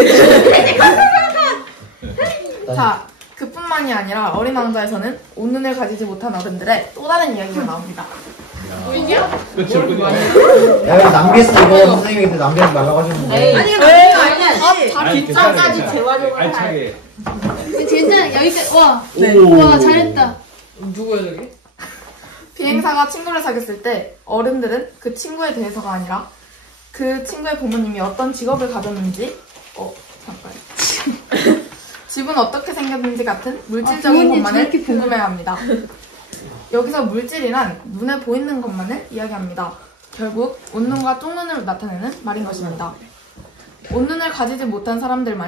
자, 그뿐만이 아니라 어린 왕자에서는 온눈을 가지지 못한 어른들의 또 다른 이야기가 나옵니다. 그쵸. 야, 왜 남겼어, 이거. 선생님한테 남기지 말라고 하셨는데. 아니, 뒷장까지 재활용을 할. 알차게. 괜찮아. 여기까지. 와. 네. 와, 잘했다. 누구야 저기? 비행사가 친구를 사귀었을 때 어른들은 그 친구에 대해서가 아니라 그 친구의 부모님이 어떤 직업을 가졌는지 집은 어떻게 생겼는지 같은 물질적인 것만을 궁금해합니다. 여기서 물질이란 눈에 보이는 것만을 이야기합니다. 결국 온눈과 똥눈을 나타내는 말인 것입니다. 온눈을 가지지 못한 사람들은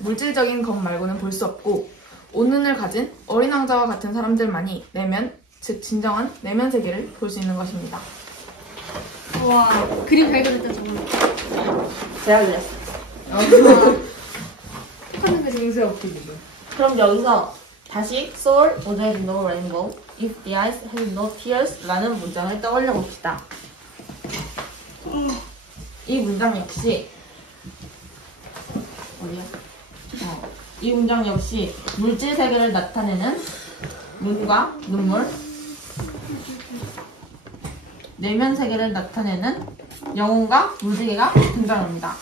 물질적인 것 말고는 볼 수 없고 온눈을 가진 어린 왕자와 같은 사람들만이 내면, 즉 진정한 내면 세계를 볼 수 있는 것입니다. 와, 그림 잘 그렸다, 정말. 제가 그렸어요. 하는 게 재밌어, 웃기기도. 그럼 여기서 다시 Soul would have no rainbow if the eyes had no tears 라는 문장을 떠올려 봅시다. 이 문장 역시 이 문장 역시 물질 세계를 나타내는 눈과 눈물, 내면 세계를 나타내는 영혼과 무지개가 등장합니다.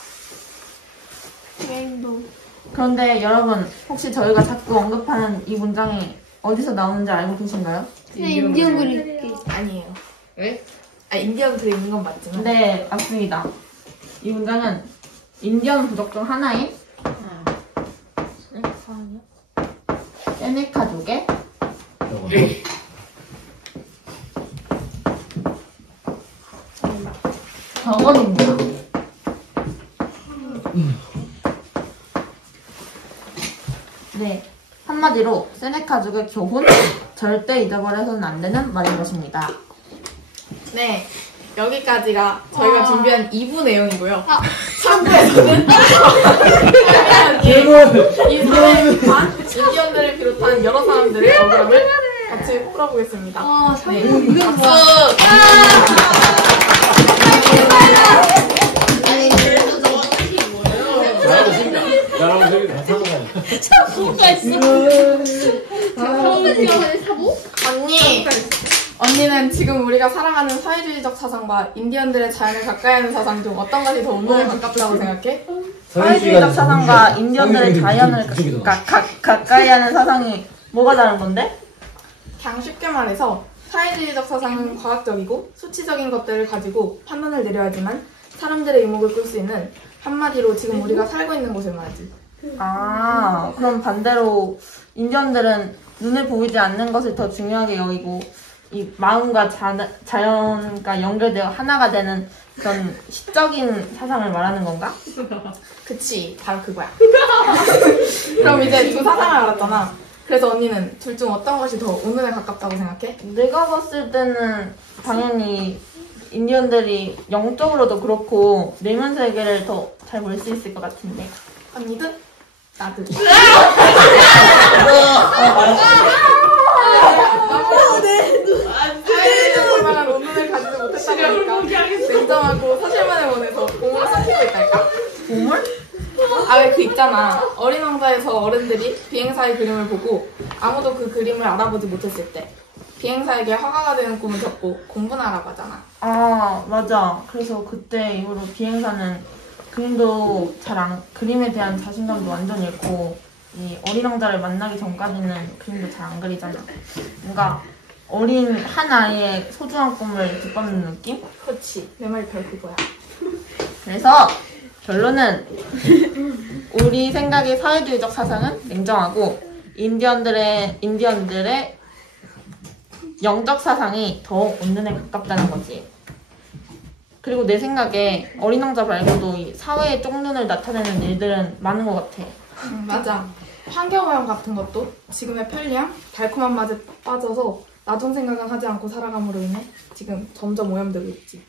그런데 여러분, 혹시 저희가 자꾸 언급하는 이 문장이 어디서 나오는지 알고 계신가요? 네, 인디언 그림. 아니에요. 왜? 인디언 글에 있는 건 맞지만 네, 맞습니다. 이 문장은 인디언 부족 중 하나인 세네카족의 덕원입니다. 네, 한마디로 세네카족의 교훈, 절대 잊어버려서는 안 되는 말인 것입니다. 네, 여기까지가 저희가 준비한 2부 내용이고요. 3부에서는 이 사회에 비롯한 인디언들을 비롯한 여러 사람들의 억울함을 같이 풀어보겠습니다. 아, 참. 네. 이건 뭐야? 사고가 있어. 사고? 언니는 지금 우리가 살아가는 사회주의적 사상과 인디언들의 자연을 가까이 하는 사상 중 어떤 것이 더 운동에 가깝다고 생각해? 사회주의적 사상과 인디언들의 자연을 가까이 하는 사상이 뭐가 다른 건데? 그냥 쉽게 말해서 사회주의적 사상은 과학적이고 수치적인 것들을 가지고 판단을 내려야 하지만 사람들의 이목을 끌 수 있는, 한마디로 지금 우리가 살고 있는 곳을 말하지. 아, 그럼 반대로 인디언들은 눈에 보이지 않는 것을 더 중요하게 여기고 이 마음과 자연과 연결되어 하나가 되는 그런 시적인 사상을 말하는 건가? 그치, 바로 그거야. 그럼 이제 두 사상을 알았잖아. 그래서 언니는 둘 중 어떤 것이 더 온눈에 가깝다고 생각해? 내가 봤을 때는 당연히 인디언들이 영적으로도 그렇고 내면 세계를 더 잘 볼 수 있을 것 같은데. 언니든? 나든. 사회적으로만 온눈을 가지지 못했다고 하니까 냉정하고 사실만을 원해서 공을 삭히고 있달까? 보물? 왜 그 있잖아. 어린 왕자에서 어른들이 비행사의 그림을 보고 아무도 그 그림을 알아보지 못했을 때 비행사에게 화가가 되는 꿈을 졌고 공부나 하라고 하잖아. 아, 맞아. 그래서 그때 이후로 비행사는 그림에 대한 자신감도 완전 잃고 이 어린 왕자를 만나기 전까지는 그림도 잘 안 그리잖아. 뭔가 어린 한 아이의 소중한 꿈을 뒷받는 느낌? 그렇지. 내 말이 바로 그거야. 그래서 결론은 우리 생각의 사회주의적 사상은 냉정하고 인디언들의 영적 사상이 더 온눈에 가깝다는 거지. 그리고 내 생각에 어린 왕자 말고도 이 사회의 쪽눈을 나타내는 일들은 많은 것 같아. 맞아. 환경오염 같은 것도 지금의 편리함, 달콤한 맛에 빠져서 나중 생각은 하지 않고 살아감으로 인해 지금 점점 오염되고 있지.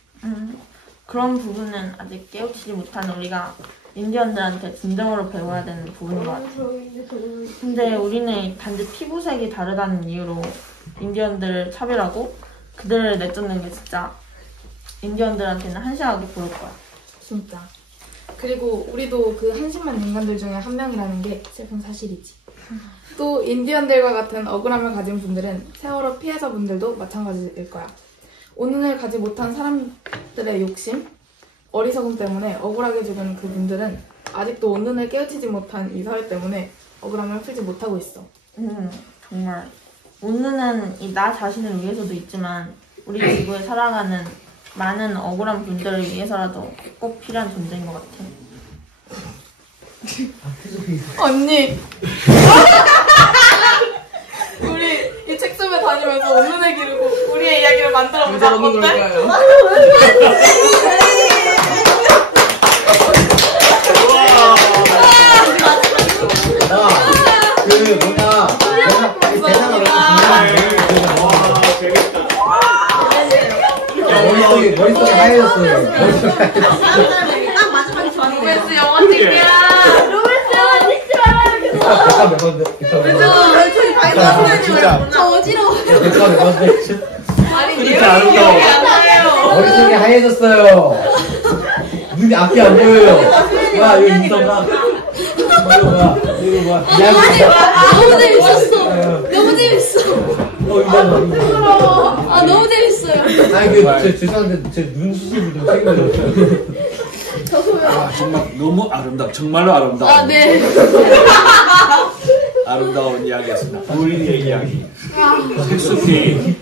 그런 부분은 아직 깨우치지 못한 우리가 인디언들한테 진정으로 배워야 되는 부분인 것 같아. 근데 우리는 단지 피부색이 다르다는 이유로 인디언들을 차별하고 그들을 내쫓는 게 진짜 인디언들한테는 한심하게 보일 거야. 진짜. 그리고 우리도 그 한심한 인간들 중에 한 명이라는 게 슬픈 사실이지. 또 인디언들과 같은 억울함을 가진 분들은 세월호 피해자 분들도 마찬가지일 거야. 오눈을 가지 못한 사람들의 욕심, 어리석음 때문에 억울하게 죽은 그분들은 아직도 오눈을 깨우치지 못한 이 사회 때문에 억울함을 풀지 못하고 있어. 정말 오눈은 이 나 자신을 위해서도 있지만 우리 지구에 살아가는 많은 억울한 분들을 위해서라도 꼭 필요한 존재인 것 같아. 언니! 우리 이 책숲에 다니면서 오눈을 기르고 우리의 이야기를 만들어보자. 어때? 머릿속이 하얘졌어요. 딱 마지막에 좋아하는 거. 로맨스 영화 찍기야! 로맨스 영화 찍지 말아요. 저희 바이브 하시는 진짜. 저 어지러워. 아니, 그렇게 내용이 아름다워. 기억이 안 나요. 머릿속이 하얘졌어요. 눈이 앞이 안 보여요. 와, 여기 있어봐. 이거 봐. 너무 재밌었어. 너무 재밌어. 아, 너무 재밌어요. 아니, 죄송한데, 제 눈 수술을 좀 챙겨줬어요. 아, 정말 너무 아름다워. 정말로 아름다워. 아, 네. 아름다운 이야기였습니다. 우리의 이야기. 책숲이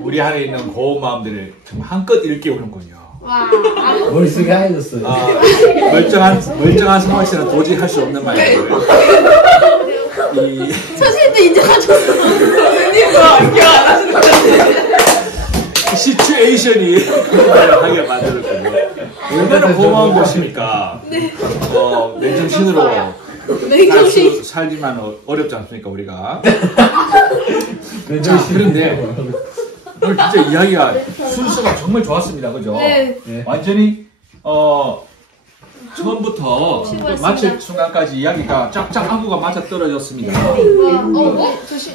우리 안에 있는 고운 마음들을 정말 한껏 일깨우는군요. 머릿속이 하얘졌어요. 멀쩡한 성화 씨는 도저히 할 수 없는 말이에요. 선생님도 인정하셨어. 선생님도 기억 안 하시는 것 같은데. 시츄에이션이 그런 말을 하게 만들었거든요. 얼마나 고마운 것입니까? 맨정신으로 살지만 어렵지 않습니까, 우리가? 자, 그런데 오늘 진짜 이야기가 순서가 정말 좋았습니다. 그죠? 네. 완전히 처음부터 마칠 순간까지 이야기가 쫙쫙 안구가 맞아 떨어졌습니다. 조심.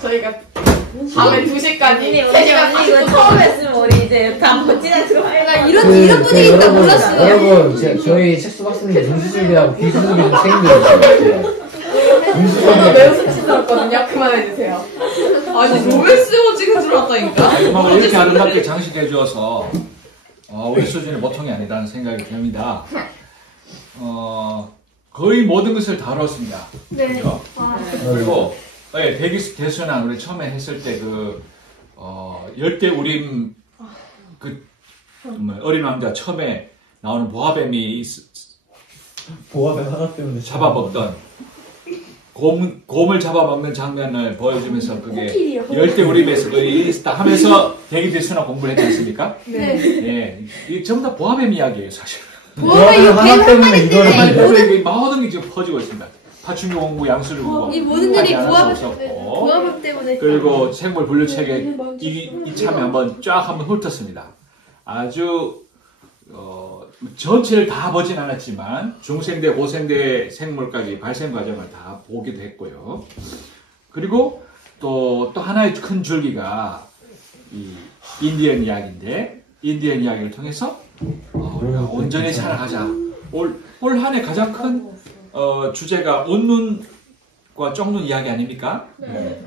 저희가 밤에 2시까지 이거 처음 했으면 우리 이제 다 멋지나 들어가야 이런 분위기 있다 몰랐어요. 여러분, 저희 책수 학생님 눈수술이하고 귀수술이 좀 챙겨주세요. 매우 수치스럽거든요. 그만해주세요. 아니 로맨스가 지금 들어왔다니까. 이렇게 아름답게 장식해 주어서 우리 수준이 보통이 아니다는 생각이 듭니다. 거의 모든 것을 다뤘습니다. 네. 그렇죠? 그리고 대기순환 우리 처음에 했을 때 열대우림 어린 왕자 처음에 나오는 보아뱀이 보아뱀 하나 때문에 잡아먹던 곰을 잡아먹는 장면을 보여주면서 그게 열대우림에서 있다 하면서 대기대순환 공부를 했지 않습니까? 네. 예, 이게 전부 다 보아뱀 이야기예요, 사실. 보아뱀 하나 때문에 이게 모든 게 지금 퍼지고 있습니다. 파충류 공부, 양수류 공부. 이 모든 일이 보아뱀 없었고. 때문에. 그리고 생물 분류책에 이참에 한번 쫙 한번 훑었습니다. 아주 전체를 다 보진 않았지만 중생대, 고생대 생물까지 발생 과정을 다 보기도 했고요. 그리고 또 하나의 큰 줄기가 이 인디언 이야기인데 인디언 이야기를 통해서 우리가 온전히 살아가자. 올 한 해 가장 큰 주제가 온눈과 쪽눈 이야기 아닙니까? 네.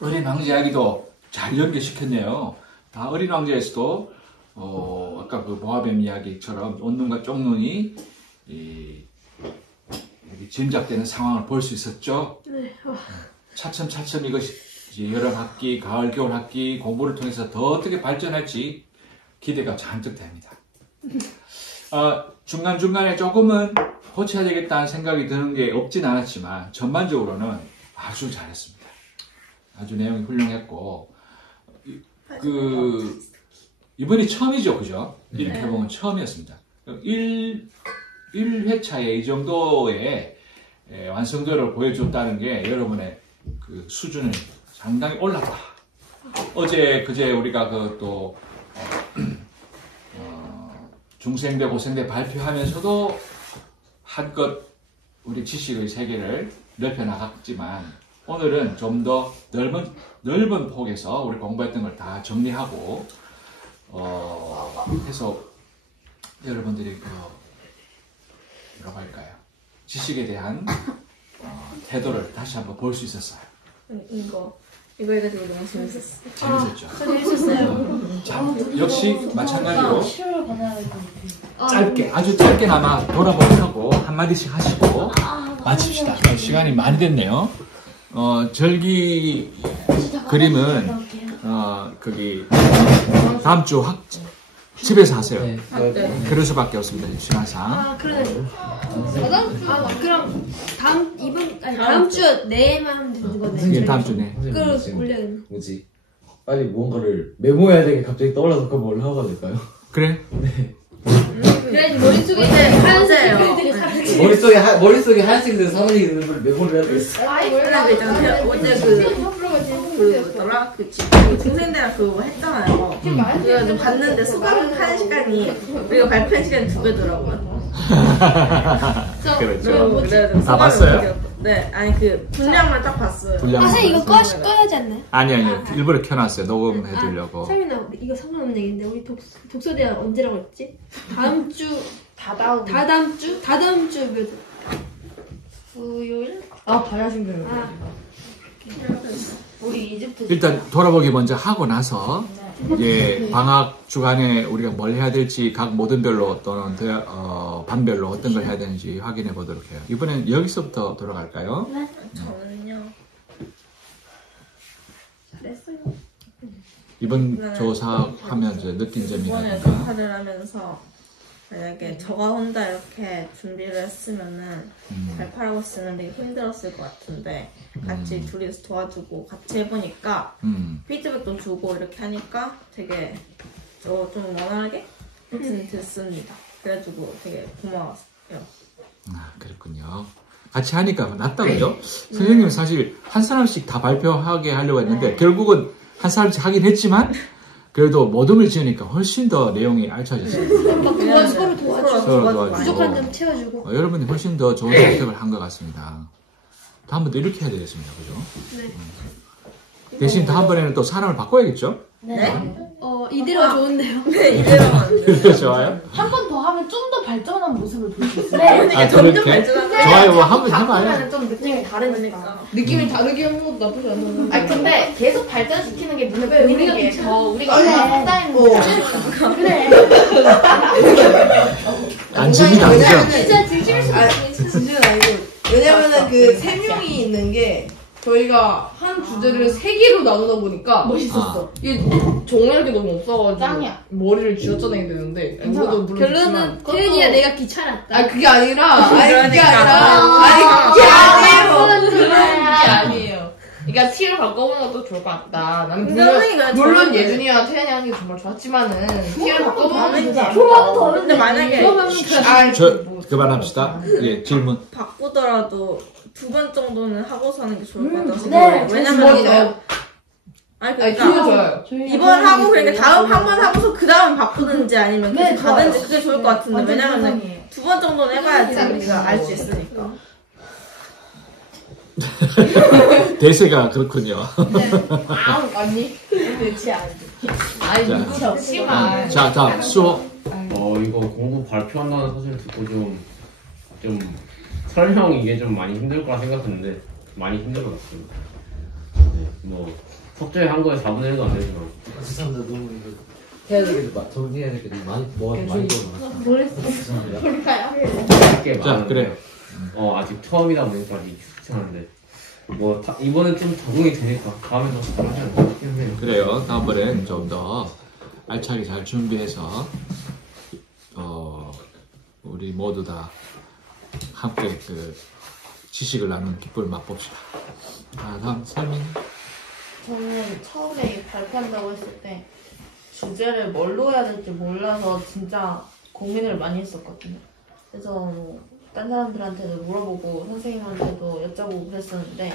어린 왕자 이야기도 잘 연결시켰네요. 다 어린 왕자에서도 아까 그 모아뱀 이야기처럼 온눈과 쪽눈이 짐작되는 상황을 볼 수 있었죠. 네. 차츰차츰 이것이 이제 여름 학기, 가을, 겨울 학기 공부를 통해서 더 어떻게 발전할지 기대가 잔뜩 됩니다. 중간중간에 조금은 고쳐야 되겠다는 생각이 드는 게 없진 않았지만 전반적으로는 아주 잘했습니다. 아주 내용이 훌륭했고 이번이 처음이죠, 그죠? 이 개봉은 처음이었습니다. 1회차에 이 정도의 완성도를 보여줬다는 게 여러분의 그 수준은 상당히 올랐다. 어제 그제 우리가 또 중생대 고생대 발표하면서도 한껏 우리 지식의 세계를 넓혀 나갔지만 오늘은 좀 더 넓은 폭에서 우리 공부했던 걸 다 정리하고 해서 여러분들이 뭐라고 할까요? 지식에 대한 태도를 다시 한번 볼 수 있었어요. 이거 해가지고 너무 재밌었어. 재밌었죠? 재밌었어요. 자, 역시 마찬가지로 치료를 받아야 될 것 같아요. 짧게, 아주 짧게나마 돌아보고 한마디씩 하시고 마칩시다. 시간이 많이 됐네요. 절기 그림은 거기 다음 주 집에서 하세요. 네. 그럴 수밖에 없습니다. 시간상. 그러네. 그럼 다음 주 내만 하면 되는 거네. 예, 다음 주네. 그걸 올려야겠네. 뭐지? 빨리 무언가를 메모해야 되게 갑자기 떠올라서 그걸 뭘 하고 될까요? 그래? 그래야지 머릿속에 하얀색 글들이 사라지지. 머릿속에 하얀색 된 사람이 있는 걸 메모를 해야 되겠어. 그래도 있잖아. 어제 그 중생대랑 그거 했잖아요. 그래서 좀 봤는데 수강하는 시간이 우리가 발표한 시간이 2배더라고요. 그렇죠. 다 봤어요? 네, 아니 그 분량만 딱 봤어요. 선생님 이거 꺼야지 않나요? 아니요. 일부러 켜놨어요. 녹음해두려고. 세민아 이거 상관없는 얘기인데 우리 독서대학 언제라고 했지? 다음 주 다다음 주 몇? 수요일? 반야신경. 우리 이집트 일단 돌아보기 먼저 하고 나서 이제 방학 주간에 우리가 뭘 해야 될지 각 모든별로 또는 반별로 어떤 걸 해야 되는지 확인해 보도록 해요. 이번엔 여기서부터 돌아갈까요? 저는요. 잘했어요. 이번 조사하면서 느낀 이번에 점이라든가. 조사를 하면서 만약에 저가 혼자 이렇게 준비를 했으면은 발표하고 쓰는데 힘들었을 것 같은데 같이 둘이서 도와주고 같이 해보니까 피드백도 주고 이렇게 하니까 되게 좀 원활하게 됐습니다. 그래가지고 되게 고마웠어요. 그렇군요. 같이 하니까 낫다고요? 선생님은 사실 한 사람씩 다 발표하게 하려고 했는데 결국은 한 사람씩 하긴 했지만 그래도 모둠을 지으니까 훨씬 더 내용이 알차졌어요. 서로 도와주고 부족한 점 채워주고. 여러분이 훨씬 더 좋은 선택을 한 것 같습니다. 다음번도 이렇게 해야 되겠습니다. 그죠? 네. 대신 다음번에는 또 사람을 바꿔야겠죠? 네? 이대로가 좋은데요. 네, 이대로만 안 돼요. 이거 좋아요? 한 번 더 하면 좀 더 발전한 모습을 볼 수 있어요. 그러니까 점점 그렇게? 발전하는 좋아요. 뭐 한번 해봐요. 좀 느낌이 다르니까. 느낌이 다르게 하는 것도 나쁘지 않는데. 아니 근데 계속 발전시키는 게 눈에 보이는 게 더 우리가 했다는 거잖아. 그래. 안 집니다. 그죠? 진짜 진심일 수도 진실은 아니고. 왜냐면은 그 3명이 있는 게 저희가 한 주제를 3개로 나누다 보니까 멋있었어. 이게 정리할 게 너무 없어가지고 짱이야. 머리를 쥐어짜내야 되는데 그것도 물론 결론은 태연이야 내가 귀찮았다. 아니 그게 아니라 그게 아니에요. 그러니까 티를 바꿔보는 것도 좋을 것 같다. 나는 물론 예준이랑 태연이 하는 게 정말 좋았지만은 티를 바꿔보는 게 근데 만약에 그만합시다. 예, 질문. 바꾸더라도 2번 정도는 하고서 하는 게 좋을 것 같아서. 네, 왜냐면 아니 그거 그러니까 좋아요. 이번 하고 그러니까 다음 한 번 하고서 그 다음 바꾸든지 아니면 계속 가든지 그게 좋을 것 같은데 왜냐면 2번 정도는 해봐야지 우리가 알 수 있으니까. 대세가 그렇군요. 아니 그렇지 않지. 아니 자. 적지만. 자, 다음 수호. 이거 공부 발표한다는 사실을 듣고 좀 설명 이게 좀 많이 힘들 거라 생각했는데 많이 힘든 것 같습니다. 네, 뭐 석조에 한 거에 4분의 1도 안 되지만 죄송합니다. 너무 이거 해야 되겠다. 정리해야 되겠다. 뭐가 많이 들어갔습니다. 꽤 자, 많은데 그래. 아직 처음이다 보니까 익숙한데 뭐 이번엔 좀 적응이 되니까 다음에 더 잘하지 않나 싶네요. 그래요. 다음번엔 좀 더 알차게 잘 준비해서 우리 모두 다 함께 그 지식을 나누는 기쁨을 맛봅시다. 다음 설민. 저는 처음에 발표한다고 했을 때 주제를 뭘로 해야 될지 몰라서 진짜 고민을 많이 했었거든요. 그래서 뭐 딴 사람들한테도 물어보고 선생님한테도 여쭤보고 그랬었는데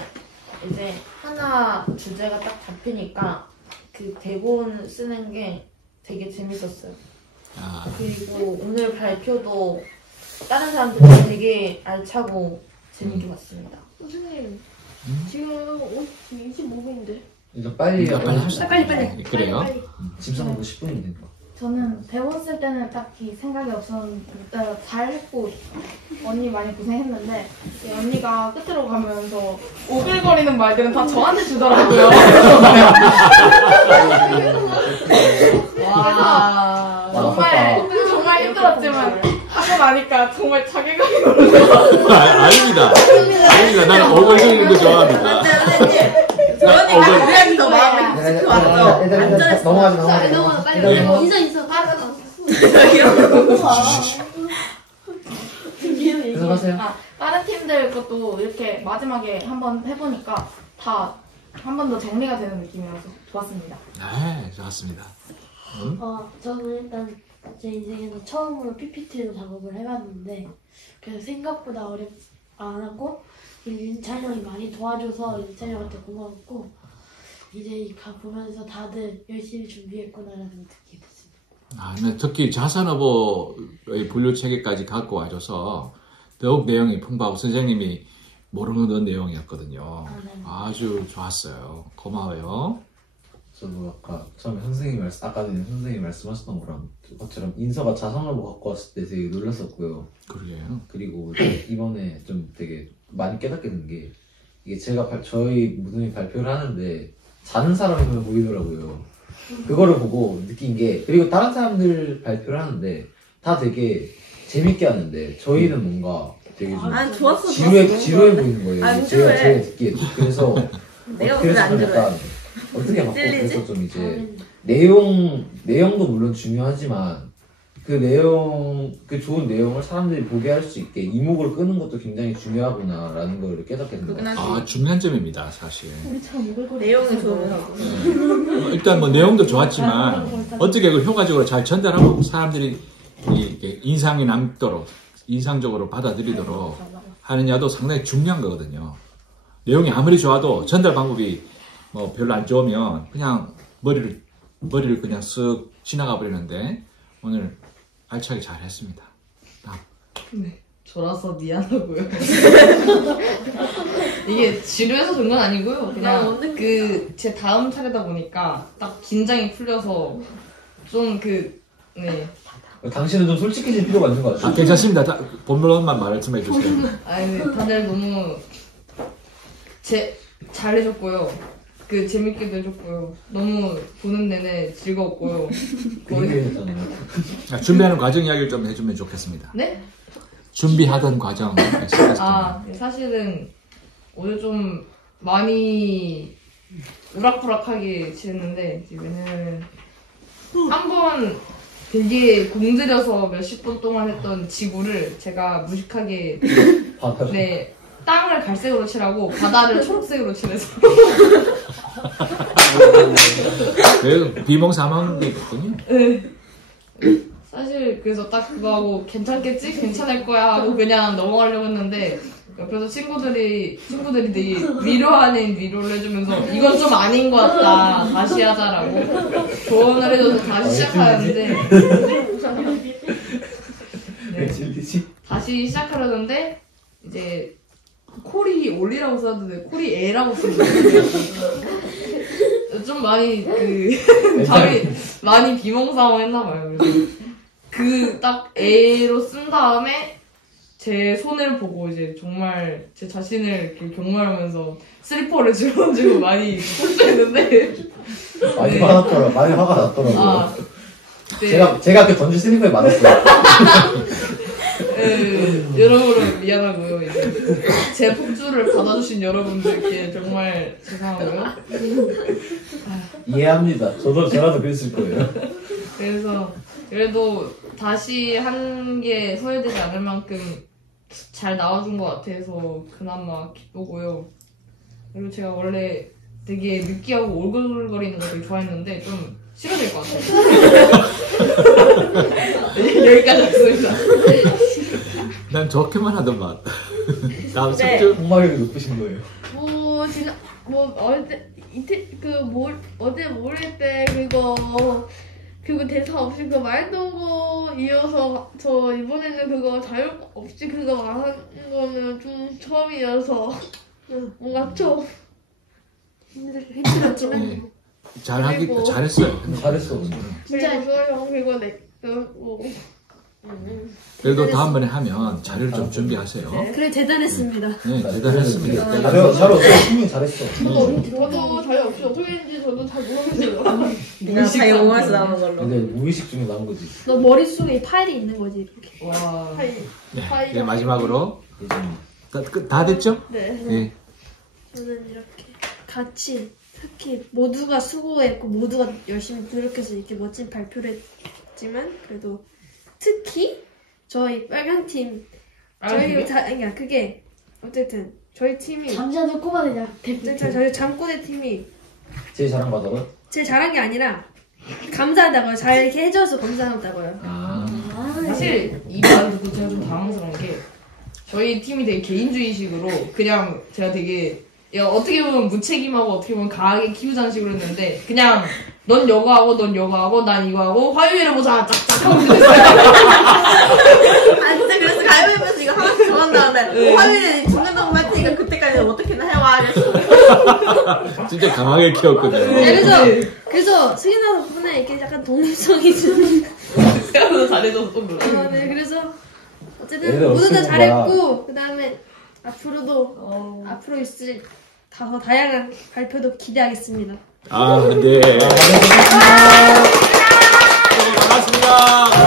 이제 하나 주제가 딱 잡히니까 그 대본 쓰는 게 되게 재밌었어요. 그리고 오늘 발표도 다른 사람들이 되게 알차고 재밌게 봤습니다. 선생님, 지금 25분인데. 일단 빨리 합시다. 빨리. 그래요? 짐 싸놓고 10분이면 되니까. 저는 대본 쓸 때는 딱히 생각이 없었는데 잘 했고 언니 많이 고생했는데 언니가 끝으로 가면서 오글거리는 말들은 다 저한테 주더라고요. 와. 정말 힘들었지만 하고 나니까 정말 자괴감이 올라요. 아닙니다. 나는 얼굴 거 좋아합니다. 저언니가 그래야지 더 마음에 그 왔어. 일단 넘어가자. 빨리. 인사. 계속하세요. 다른 팀들 것도 이렇게 마지막에 한번 해보니까 다 한 번 더 정리가 되는 느낌이라서 좋았습니다. 네, 좋았습니다. 저는 일단 제 인생에서 처음으로 PPT로 작업을 해봤는데 그래서 생각보다 어렵지 않았고 윤찬이 형이 많이 도와줘서 윤찬이 형한테 고마웠고 이제 보면서 다들 열심히 준비했구나라는 걸 느끼게 됐습니다. 특히 자산어보의 분류 체계까지 갖고 와줘서 더욱 내용이 풍부하고 선생님이 모르는 내용이었거든요. 아주 좋았어요. 고마워요. 저도 아까 처음에 아까 전에 선생님이 말씀하셨던 것처럼 인서가 자산어보 갖고 왔을 때 되게 놀랐었고요. 그러게요. 그리고 이번에 좀 되게 많이 깨닫게 된 게 이게 제가 저희 무등이 발표를 하는데 자는 사람이 보이더라고요. 그거를 보고 느낀 게 그리고 다른 사람들 발표를 하는데 다 되게 재밌게 하는데 저희는 뭔가 되게 좀 지루해 보이는 거예요. 제가 듣기에 그래서 내가 보기엔 안 지루해. 어떻게 바꿔 그래서 좀 이제 내용도 물론 중요하지만 그 좋은 내용을 사람들이 보게 할 수 있게 이목을 끄는 것도 굉장히 중요하구나라는 걸 깨닫게 된 것 같아요. 중요한 점입니다, 사실. 내용이 좋은 일단 내용도 좋았지만 어떻게 그걸 효과적으로 잘 전달하고 사람들이 인상이 남도록 인상적으로 받아들이도록 하느냐도 상당히 중요한 거거든요. 내용이 아무리 좋아도 전달 방법이 별로 안 좋으면 그냥 머리를 그냥 쓱 지나가 버리는데 오늘 알차게 잘 했습니다. 네, 저라서 미안하고요. 이게 지루해서 그런 건 아니고요. 그냥 제 다음 차례다 보니까 딱 긴장이 풀려서 좀 네. 당신은 좀 솔직해질 필요가 있는 것 같아요. 괜찮습니다. 본론만 말씀해 주세요. 아니, 다들 너무 잘해줬고요. 재밌게도 해줬고요. 너무 보는 내내 즐거웠고요. 준비하는 과정 이야기를 좀 해주면 좋겠습니다. 네? 준비하던 과정. 사실은 오늘 좀 많이 우락부락하게 지냈는데 왜냐면 한번 되게 공들여서 몇십 분 동안 했던 지구를 제가 무식하게 네, 땅을 갈색으로 칠하고 바다를 초록색으로 칠해서 비몽사몽이거든요. 네. 사실 그래서 딱 그거 하고 괜찮겠지? 괜찮을 거야 하고 그냥 넘어가려고 했는데 옆에서 친구들이 되게 위로 아닌 위로를 해주면서 이건 좀 아닌 것 같다 다시 하자라고 조언을 해줘서 다시 시작하는데 네. 다시 시작하려는데 이제 콜이 올리라고 써놨는데 콜이 에라고 써놨는데 좀 많이 답이 많이 비몽사몽했나봐요. 그래서 딱 에로 쓴 다음에 제 손을 보고 이제 정말 제 자신을 이렇게 경멸하면서 슬리퍼를 쥐어가지고 많이 폭주했는데 많이 화가 났더라고요. 네. 제가 그 던진 슬리퍼에 맞았어요. 네, 여러모로 미안하고요. 이제 제 폭주를 받아주신 여러분들께 정말 죄송하고요. 이해합니다. 저라도 그랬을 거예요. 그래서 그래도 다시 한 게 소외되지 않을 만큼 잘 나와준 것 같아서 그나마 기쁘고요. 그리고 제가 원래 되게 느끼하고 오글거리는 거 되게 좋아했는데 좀 싫어질 것 같아요. 여기까지 왔습니다. 난 좋게만 하더만. 다음 네. 숙제. 정말 높으신 거예요. 뭐 지금 뭐 어제 어제 모레 때 그거 대사 없이 그거 말했던 거 이어서 저 이번에는 그거 자유 없이 그거 말하는 거는 좀 처음이어서 뭔가 좀 힘들었지만 잘하기 그리고- 잘했어요. 잘했어. 그리고 수영 그리고 뭐 그래도 다음번에 하면 자료를 좀 준비하세요. 그래 대단했습니다. 네, 대단했습니다. 잘했어. 분명히 잘했어. 저도 자유 없이 어떻게 했는지 저도 잘 모르겠어요. 그냥 자기 몸에서 나오는 걸로. 근데 무의식 중에 나온 거지. 너 머릿속에 이 파일이 있는 거지 이렇게. 와. 네, 네, 마지막으로 다 됐죠? 네. 네. 저는 이렇게 같이 특히 모두가 수고했고 모두가 열심히 노력해서 이렇게 멋진 발표를 했지만 그래도 특히 저희 빨간 팀 저희 다 그러니까 그게 어쨌든 저희 팀이 잠자도 꼬마내냐 어쨌든 저희 잠꼬대 팀이 제일 잘한 거다가? 제일 잘한 게 아니라 감사하다고요. 잘 이렇게 해줘서 감사하다고요. 사실 이 말 듣고 제가 좀 당황스러운 게 저희 팀이 되게 개인주의식으로 그냥 제가 되게 어떻게 보면 무책임하고 어떻게 보면 강하게 키우자는 식으로 했는데 그냥 넌 이거 하고 넌 이거 하고 난 이거 하고 화요일에 보자 짝짝 하고 그랬어요. 아 진짜 그래서 가위바위보에서 이거 하나씩 정한 다음에 화요일에 중간동부 할 테니까 그때까지는 어떻게나 해와 그랬어. 진짜 강하게 키웠거든요. 그래서 승인아 덕분에 이렇게 약간 독립성이 좀 생각보다 잘해줘서 좀 놀랐어요. 네, 그래서 어쨌든 얘들 모두 다 없애는 잘했고 그 다음에 앞으로도 앞으로 있을 더 다양한 발표도 기대하겠습니다. 아, 네. 반갑습니다.